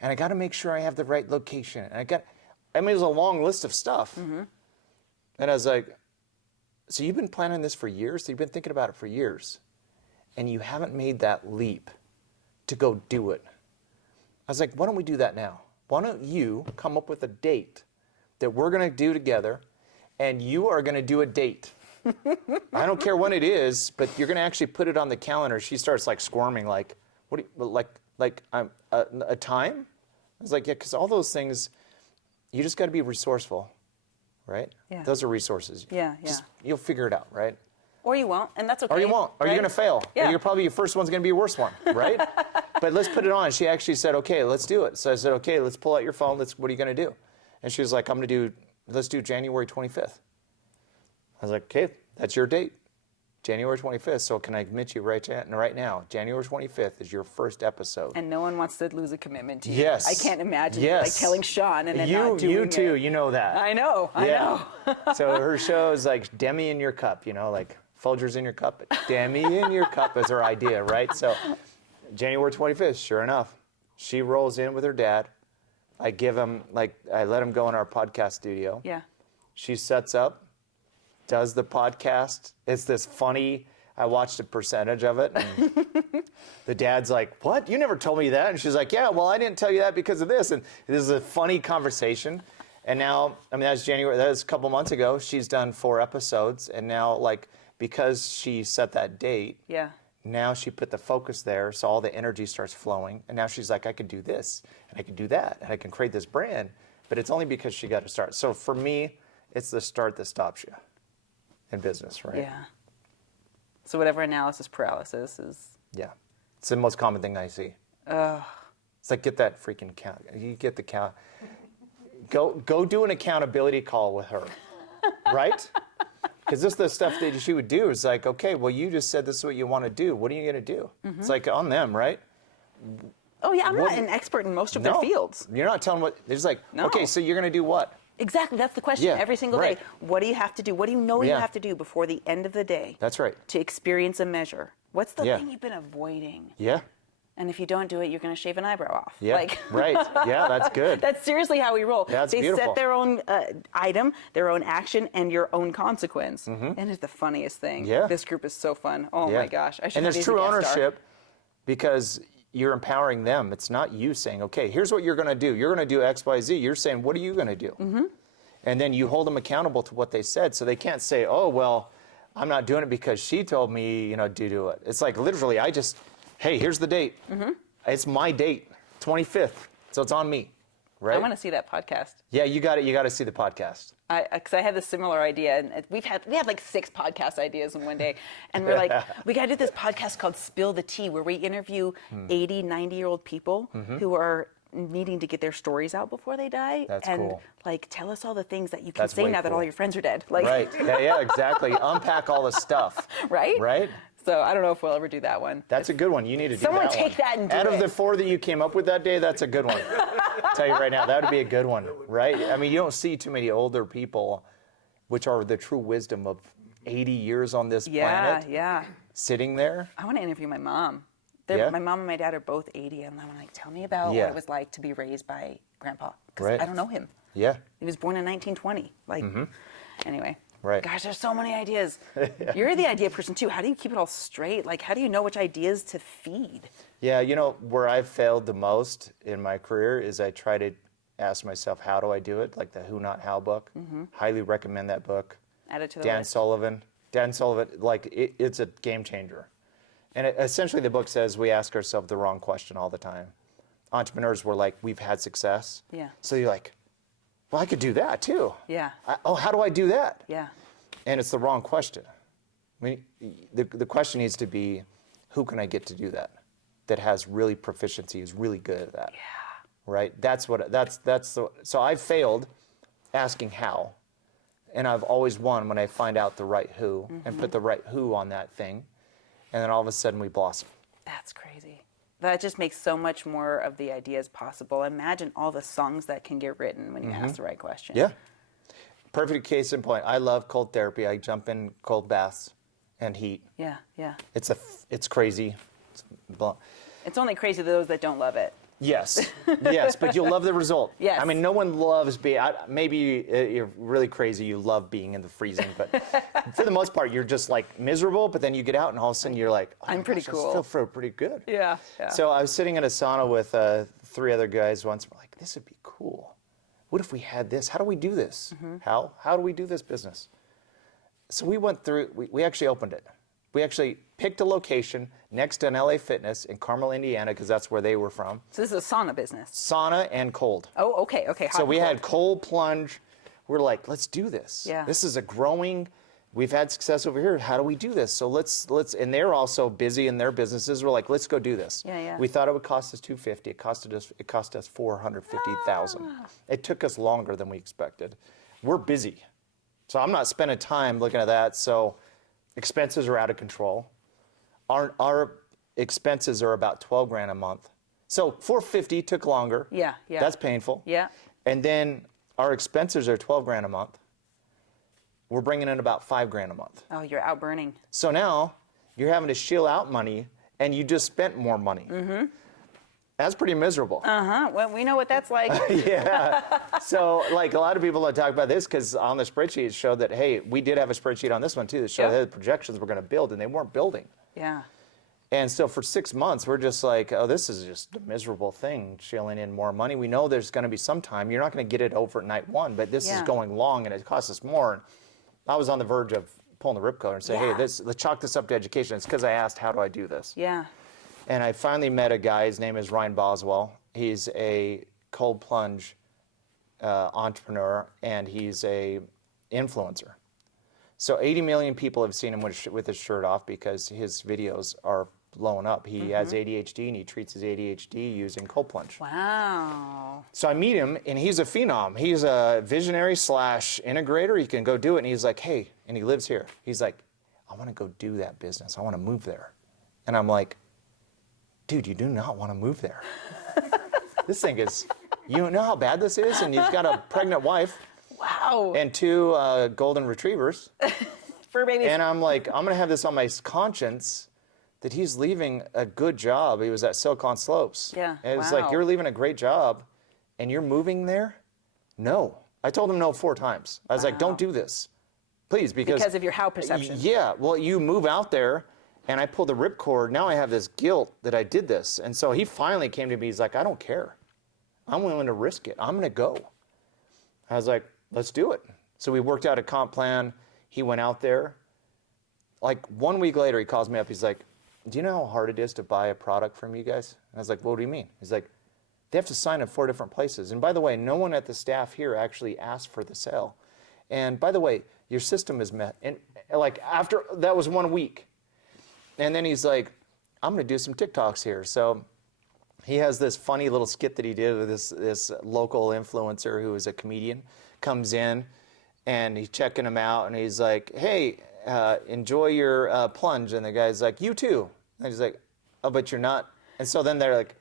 And I got to make sure I have the right location. And it was a long list of stuff. And I was like, so you've been planning this for years? So you've been thinking about it for years. And you haven't made that leap to go do it. I was like, why don't we do that now? Why don't you come up with a date that we're going to do together, and you are going to do a date. I don't care when it is, but you're going to actually put it on the calendar. She starts like squirming, like, what do you, like a time? I was like, yeah, because all those things, you just got to be resourceful, right? Yeah. Those are resources. Yeah. You'll figure it out, right? Or you won't, and that's okay. Or you won't. Or right? you're going to fail. Yeah. Or your first one's going to be a worse one, right? But let's put it on. She actually said, okay, let's do it. So I said, okay, let's pull out your phone. What are you going to do? And she was like, let's do January 25th. I was like, okay, that's your date. January 25th. So can I commit you right now? January 25th is your first episode. And no one wants to lose a commitment to you. Yes. I can't imagine Yes. like telling Shawn and then not doing it. You too. You know that. I know. So her show is like Demi in your cup. Like Folgers in your cup. Demi in your cup is her idea, right? So January 25th. Sure enough, she rolls in with her dad. I let him go in our podcast studio. Yeah. She sets up, does the podcast. It's this funny, I watched a percentage of it. And the dad's like, what? You never told me that. And she's like, yeah, well, I didn't tell you that because of this. And this is a funny conversation. And now, that's January, that was a couple months ago. She's done 4 episodes. And now, because she set that date, Yeah. now she put the focus there, so all the energy starts flowing. And now she's like, I could do this, and I can do that, and I can create this brand. But it's only because she got to start. So for me, it's the start that stops you in business, right? Yeah. So whatever analysis paralysis is. Yeah. It's the most common thing I see. It's like, get that freaking count. You get the count. Go do an accountability call with her, right? Because this is the stuff that she would do. It's like, okay, well, you just said this is what you want to do. What are you going to do? It's like on them, right? Oh, yeah, I'm not an expert in most of their fields. You're not telling what, it's like, No. okay, so you're going to do what? Exactly, that's the question every single right. day. What do you have to do? What do you know you Yeah. have to do before the end of the day? That's right. To experience a measure. What's the Yeah. thing you've been avoiding? Yeah. And if you don't do it, you're going to shave an eyebrow off. Yeah. Right. Yeah, that's good. That's seriously how we roll. That's they beautiful. set their own item, their own action, and your own consequence. And it's the funniest thing. Yeah. This group is so fun. Oh Yeah. my gosh. I should And have there's these as true a guest star. ownership because you're empowering them. It's not you saying, okay, here's what you're going to do. You're going to do X, Y, Z. You're saying, what are you going to do? And then you hold them accountable to what they said. So they can't say, oh, well, I'm not doing it because she told me, to do it. It's like literally, hey, here's the date. It's my date, 25th. So it's on me, right? I want to see that podcast. Yeah, you got to see the podcast. Because I had this similar idea, and we had like 6 podcast ideas in one day, and we're like, we got to do this podcast called Spill the Tea, where we interview 80, 90-year-old people who are needing to get their stories out before they die. That's and cool. Tell us all the things that you can That's say way now that cool. all your friends are dead. Right. Yeah, exactly. Unpack all the stuff. Right? Right? So I don't know if we'll ever do that one. That's a good one. You need to do Someone that one. take that and do Out of it. the 4 that you came up with that day, that's a good one. I'll tell you right now, that would be a good one, right? I mean, you don't see too many older people, which are the true wisdom of 80 years on this planet, sitting there. I want to interview my mom. Yeah? My mom and my dad are both 80, and I'm like, tell me about what it was like to be raised by Grandpa. Because Right. I don't know him. Yeah. He was born in 1920. Anyway. Right. Gosh, there's so many ideas. You're the idea person too. How do you keep it all straight? How do you know which ideas to feed? Yeah, where I've failed the most in my career is I try to ask myself, how do I do it? Like the Who Not How book. Highly recommend that book. Add it to the Dan list. Sullivan, it's a game changer. And essentially the book says we ask ourselves the wrong question all the time. Entrepreneurs were like, we've had success. Yeah. So you're like, well, I could do that too. Yeah. How do I do that? Yeah. And it's the wrong question. I mean, the question needs to be, who can I get to do that? That has really proficiency, is really good at that. Yeah. Right? So I've failed asking how. And I've always won when I find out the right who and put the right who on that thing. And then all of a sudden we blossom. That's crazy. That just makes so much more of the ideas possible. Imagine all the songs that can get written when you ask the right question. Yeah. Perfect case in point. I love cold therapy. I jump in cold baths and heat. Yeah, yeah. It's crazy. It's only crazy to those that don't love it. Yes, yes, but you'll love the result. Yes. I mean, no one loves being, maybe you're really crazy, you love being in the freezing, but for the most part, you're just like miserable, but then you get out and all of a sudden you're like, oh, I'm pretty cool. I still feel pretty good. Yeah, yeah. So I was sitting in a sauna with 3 other guys once, we're like, this would be cool. What if we had this? How do we do this? How do we do this business? So we went through, we actually opened it. We actually picked a location next to an LA Fitness in Carmel, Indiana, because that's where they were from. So this is a sauna business. Sauna and cold. Oh, okay. Hot So we and had cold plunge. We're like, let's do this. Yeah. This is a growing, we've had success over here. How do we do this? So let's, and they're also busy in their businesses. We're like, let's go do this. Yeah, yeah. We thought it would cost us $250. It cost us $450,000. It took us longer than we expected. We're busy. So I'm not spending time looking at that. So expenses are out of control. Our expenses are about 12 grand a month. So 450 took longer. Yeah. That's painful. Yeah. And then our expenses are 12 grand a month. We're bringing in about 5 grand a month. Oh, you're out burning. So now you're having to shill out money, and you just spent more money. Mm-hmm. That's pretty miserable. Well, we know what that's like. Yeah. So, like, a lot of people that talk about this, because on the spreadsheet it showed that, hey, we did have a spreadsheet on this one too that showed the projections we're going to build, and they weren't building. Yeah. And so for 6 months, we're just like, oh, this is just a miserable thing, shilling in more money. We know there's going to be some time. You're not going to get it over at night one, but this is going long, and it costs us more. And I was on the verge of pulling the ripcord and say, hey, let's chalk this up to education. It's because I asked, how do I do this? Yeah. And I finally met a guy. His name is Ryan Boswell. He's a cold plunge entrepreneur, and he's a influencer. So 80 million people have seen him with his shirt off because his videos are blowing up. He has ADHD, and he treats his ADHD using cold plunge. Wow. So I meet him, and he's a phenom. He's a visionary / integrator. He can go do it. And he's like, hey, and he lives here. He's like, I want to go do that business. I want to move there. And I'm like, dude, you do not want to move there. This thing is, you know how bad this is? And he's got a pregnant wife. Wow. And 2 golden retrievers. Fur babies. And I'm like, I'm going to have this on my conscience that he's leaving a good job. He was at Silicon Slopes. Yeah. And it's like, you're leaving a great job and you're moving there? No. I told him no 4 times. I was like, don't do this. Please, because of your how perception. Yeah. Well, you move out there, and I pulled the ripcord. Now I have this guilt that I did this. And so he finally came to me. He's like, I don't care. I'm willing to risk it. I'm going to go. I was like, let's do it. So we worked out a comp plan. He went out there. Like 1 week later, he calls me up. He's like, do you know how hard it is to buy a product from you guys? And I was like, what do you mean? He's like, they have to sign in 4 different places. And by the way, no one at the staff here actually asked for the sale. And by the way, your system is met. And like after, that was 1 week. And then he's like, I'm going to do some TikToks here. So he has this funny little skit that he did with this local influencer who is a comedian, comes in and he's checking him out. And he's like, hey, enjoy your plunge. And the guy's like, you too. And he's like, oh, but you're not. And so then they're like,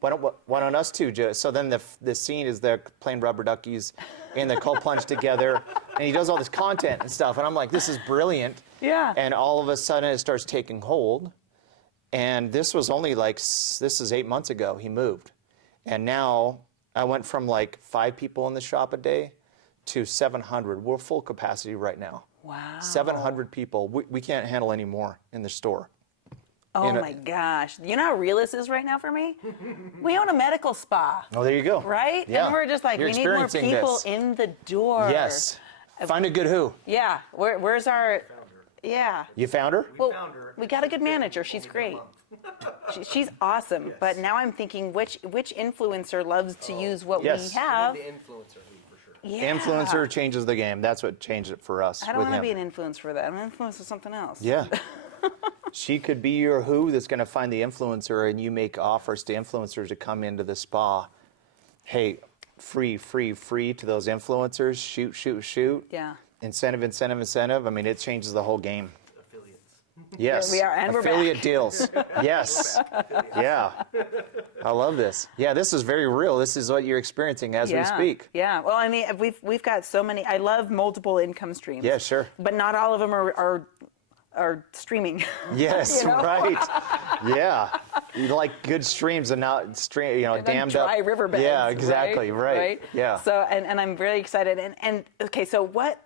why don't us two do it? So then the scene is they're playing rubber duckies and the cold plunge together. And he does all this content and stuff. And I'm like, this is brilliant. Yeah. And all of a sudden it starts taking hold. And this was only like, this is 8 months ago he moved. And now I went from like 5 people in the shop a day to 700. We're full capacity right now. Wow. 700 people. We can't handle any more in the store. Oh my gosh. You know how real this is right now for me? We own a medical spa. Oh, there you go. Right? Yeah. And we're just like, You're we need more experiencing people this. in the door. Yes. Find a good who. Yeah. Where's our... Yeah. You found her? Well, we got a good manager. She's great. She's awesome. Yes. But now I'm thinking, which influencer loves to use what Yes. we have? The influencer lead for sure. Yeah. Influencer changes the game. That's what changed it for us. I don't with want to him. be an influencer for that. I'm an influencer for something else. Yeah. She could be your who that's going to find the influencer, and you make offers to influencers to come into the spa. Hey, free to those influencers. Shoot. Yeah. Incentive. I mean, it changes the whole game. Affiliates. Yes. There we are, and we're affiliate back. deals. Yes. Yeah. I love this. Yeah, this is very real. This is what you're experiencing as we speak. Yeah. Well, I mean, we've got so many. I love multiple income streams. Yeah, sure. But not all of them are streaming. Yes, You know? right. Yeah. You like good streams and not dammed up. Dry riverbeds. Yeah, exactly. Right. Yeah. So, and I'm really excited. And okay, so what,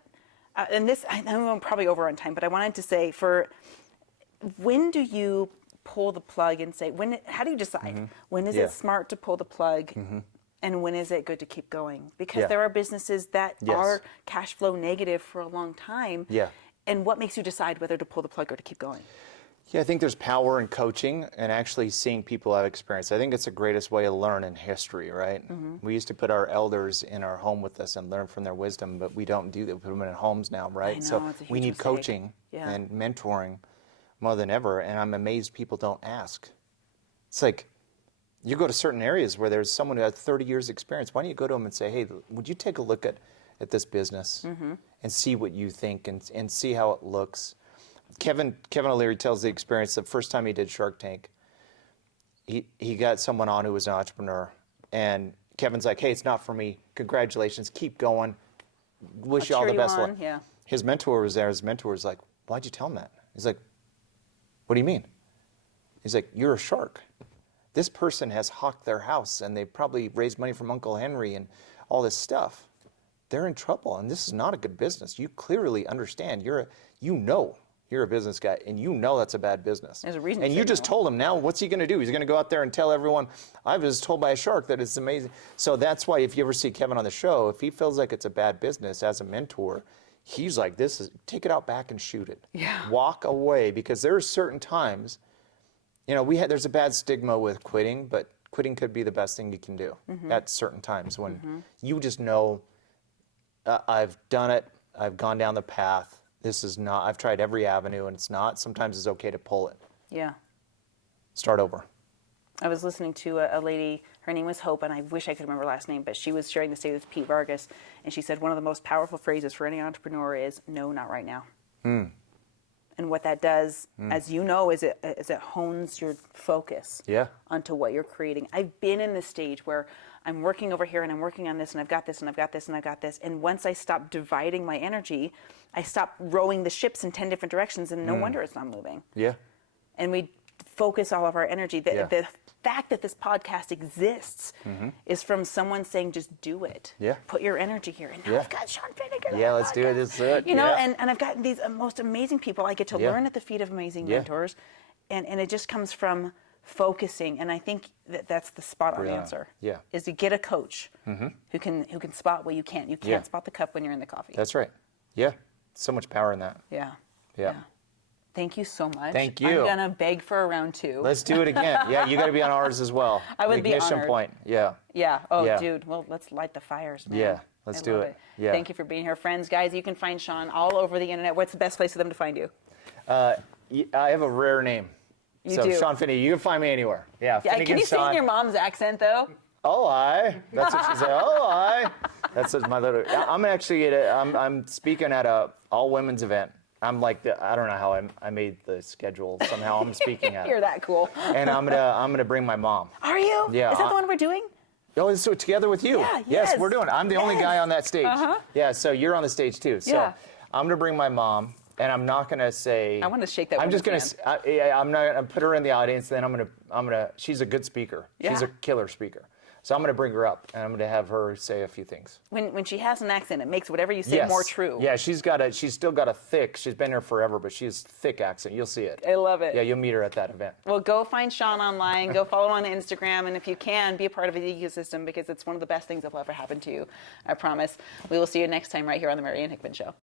and this, I know I'm probably over on time, but I wanted to say when do you pull the plug and say, how do you decide? When is Yeah. it smart to pull the plug? And when is it good to keep going? Because Yeah. there are businesses that Yes. are cash flow negative for a long time. Yeah. And what makes you decide whether to pull the plug or to keep going? Yeah, I think there's power in coaching and actually seeing people have experience. I think it's the greatest way to learn in history, right? We used to put our elders in our home with us and learn from their wisdom, but we don't do that. We put them in homes now, right? I know, So it's a we huge need mistake. coaching Yeah. and mentoring more than ever, and I'm amazed people don't ask. It's like, you go to certain areas where there's someone who has 30 years experience. Why don't you go to them and say, hey, would you take a look at this business and see what you think and see how it looks? Kevin O'Leary tells the experience the first time he did Shark Tank. He got someone on who was an entrepreneur, and Kevin's like, "Hey, it's not for me. Congratulations, keep going. Wish you all the best luck." Yeah. His mentor was there. His mentor was like, "Why'd you tell him that?" He's like, "What do you mean?" He's like, "You're a shark. This person has hawked their house, and they probably raised money from Uncle Henry and all this stuff. They're in trouble, and this is not a good business. You clearly understand. You're a business guy, and you know that's a bad business. There's a reason. And you just told him. Now, what's he going to do? He's going to go out there and tell everyone, I was told by a shark that it's amazing. So that's why if you ever see Kevin on the show, if he feels like it's a bad business as a mentor, he's like, take it out back and shoot it. Yeah. Walk away, because there are certain times, there's a bad stigma with quitting, but quitting could be the best thing you can do at certain times when you just know, I've done it, I've gone down the path. This is not, I've tried every avenue and it's not. Sometimes it's okay to pull it. Yeah. Start over. I was listening to a lady, her name was Hope, and I wish I could remember her last name, but she was sharing the stage with Pete Vargas, and she said one of the most powerful phrases for any entrepreneur is, no, not right now. And what that does, as you know, is it hones your focus onto what you're creating. I've been in this stage where I'm working over here and I'm working on this and I've got this and I've got this and I've got this. And once I stop dividing my energy, I stop rowing the ships in 10 different directions, and no wonder it's not moving. Yeah. And we focus all of our energy. The fact that this podcast exists is from someone saying, just do it. Yeah. Put your energy here. And now I've got Shawn Finnegan. Yeah, let's do it. Let's do it. You know, and I've gotten these most amazing people. I get to learn at the feet of amazing mentors. And it just comes from focusing. And I think that's the spot on answer. Yeah. Is to get a coach who can spot what you can't. You can't spot the cup when you're in the coffee. That's right. Yeah. So much power in that. Yeah. Thank you so much. Thank you. I'm gonna beg for a round 2. Let's do it again. Yeah, you got to be on ours as well. I would be Ignition honored. point. Yeah. Yeah. Oh, Yeah. dude. Well, let's light the fires, man. Yeah. Let's I do love it. Yeah. Thank you for being here, friends. Guys, you can find Shawn all over the internet. What's the best place for them to find you? I have a rare name. You so do. Shawn Finnegan, you can find me anywhere. Yeah. Yeah. Finnegan Can you say it in Shawn. your mom's accent though? Oh, I. That's what she said. Oh, I. That's my little. I'm actually I'm speaking at a all women's event. I'm like I don't know how I made the schedule. Somehow I'm speaking at it. You're that cool. And I'm gonna bring my mom. Are you? Yeah. Is that the one we're doing? Oh, so together with you. Yeah, Yes, yes. we're doing it. I'm the only guy on that stage. Yeah, so you're on the stage too. So Yeah. I'm gonna bring my mom, and I'm not gonna say. I want to shake that. I'm just gonna. woman's hand. I'm not gonna put her in the audience. Then I'm gonna. She's a good speaker. She's Yeah. a killer speaker. So I'm gonna bring her up, and I'm gonna have her say a few things. When she has an accent, it makes whatever you say Yes. more true. Yeah, she's still got a thick. She's been here forever, but she's thick accent. You'll see it. I love it. Yeah, you'll meet her at that event. Well, go find Shawn online. Go follow him on Instagram. And if you can, be a part of the ecosystem, because it's one of the best things that will ever happen to you. I promise. We will see you next time right here on The Marianne Hickman Show.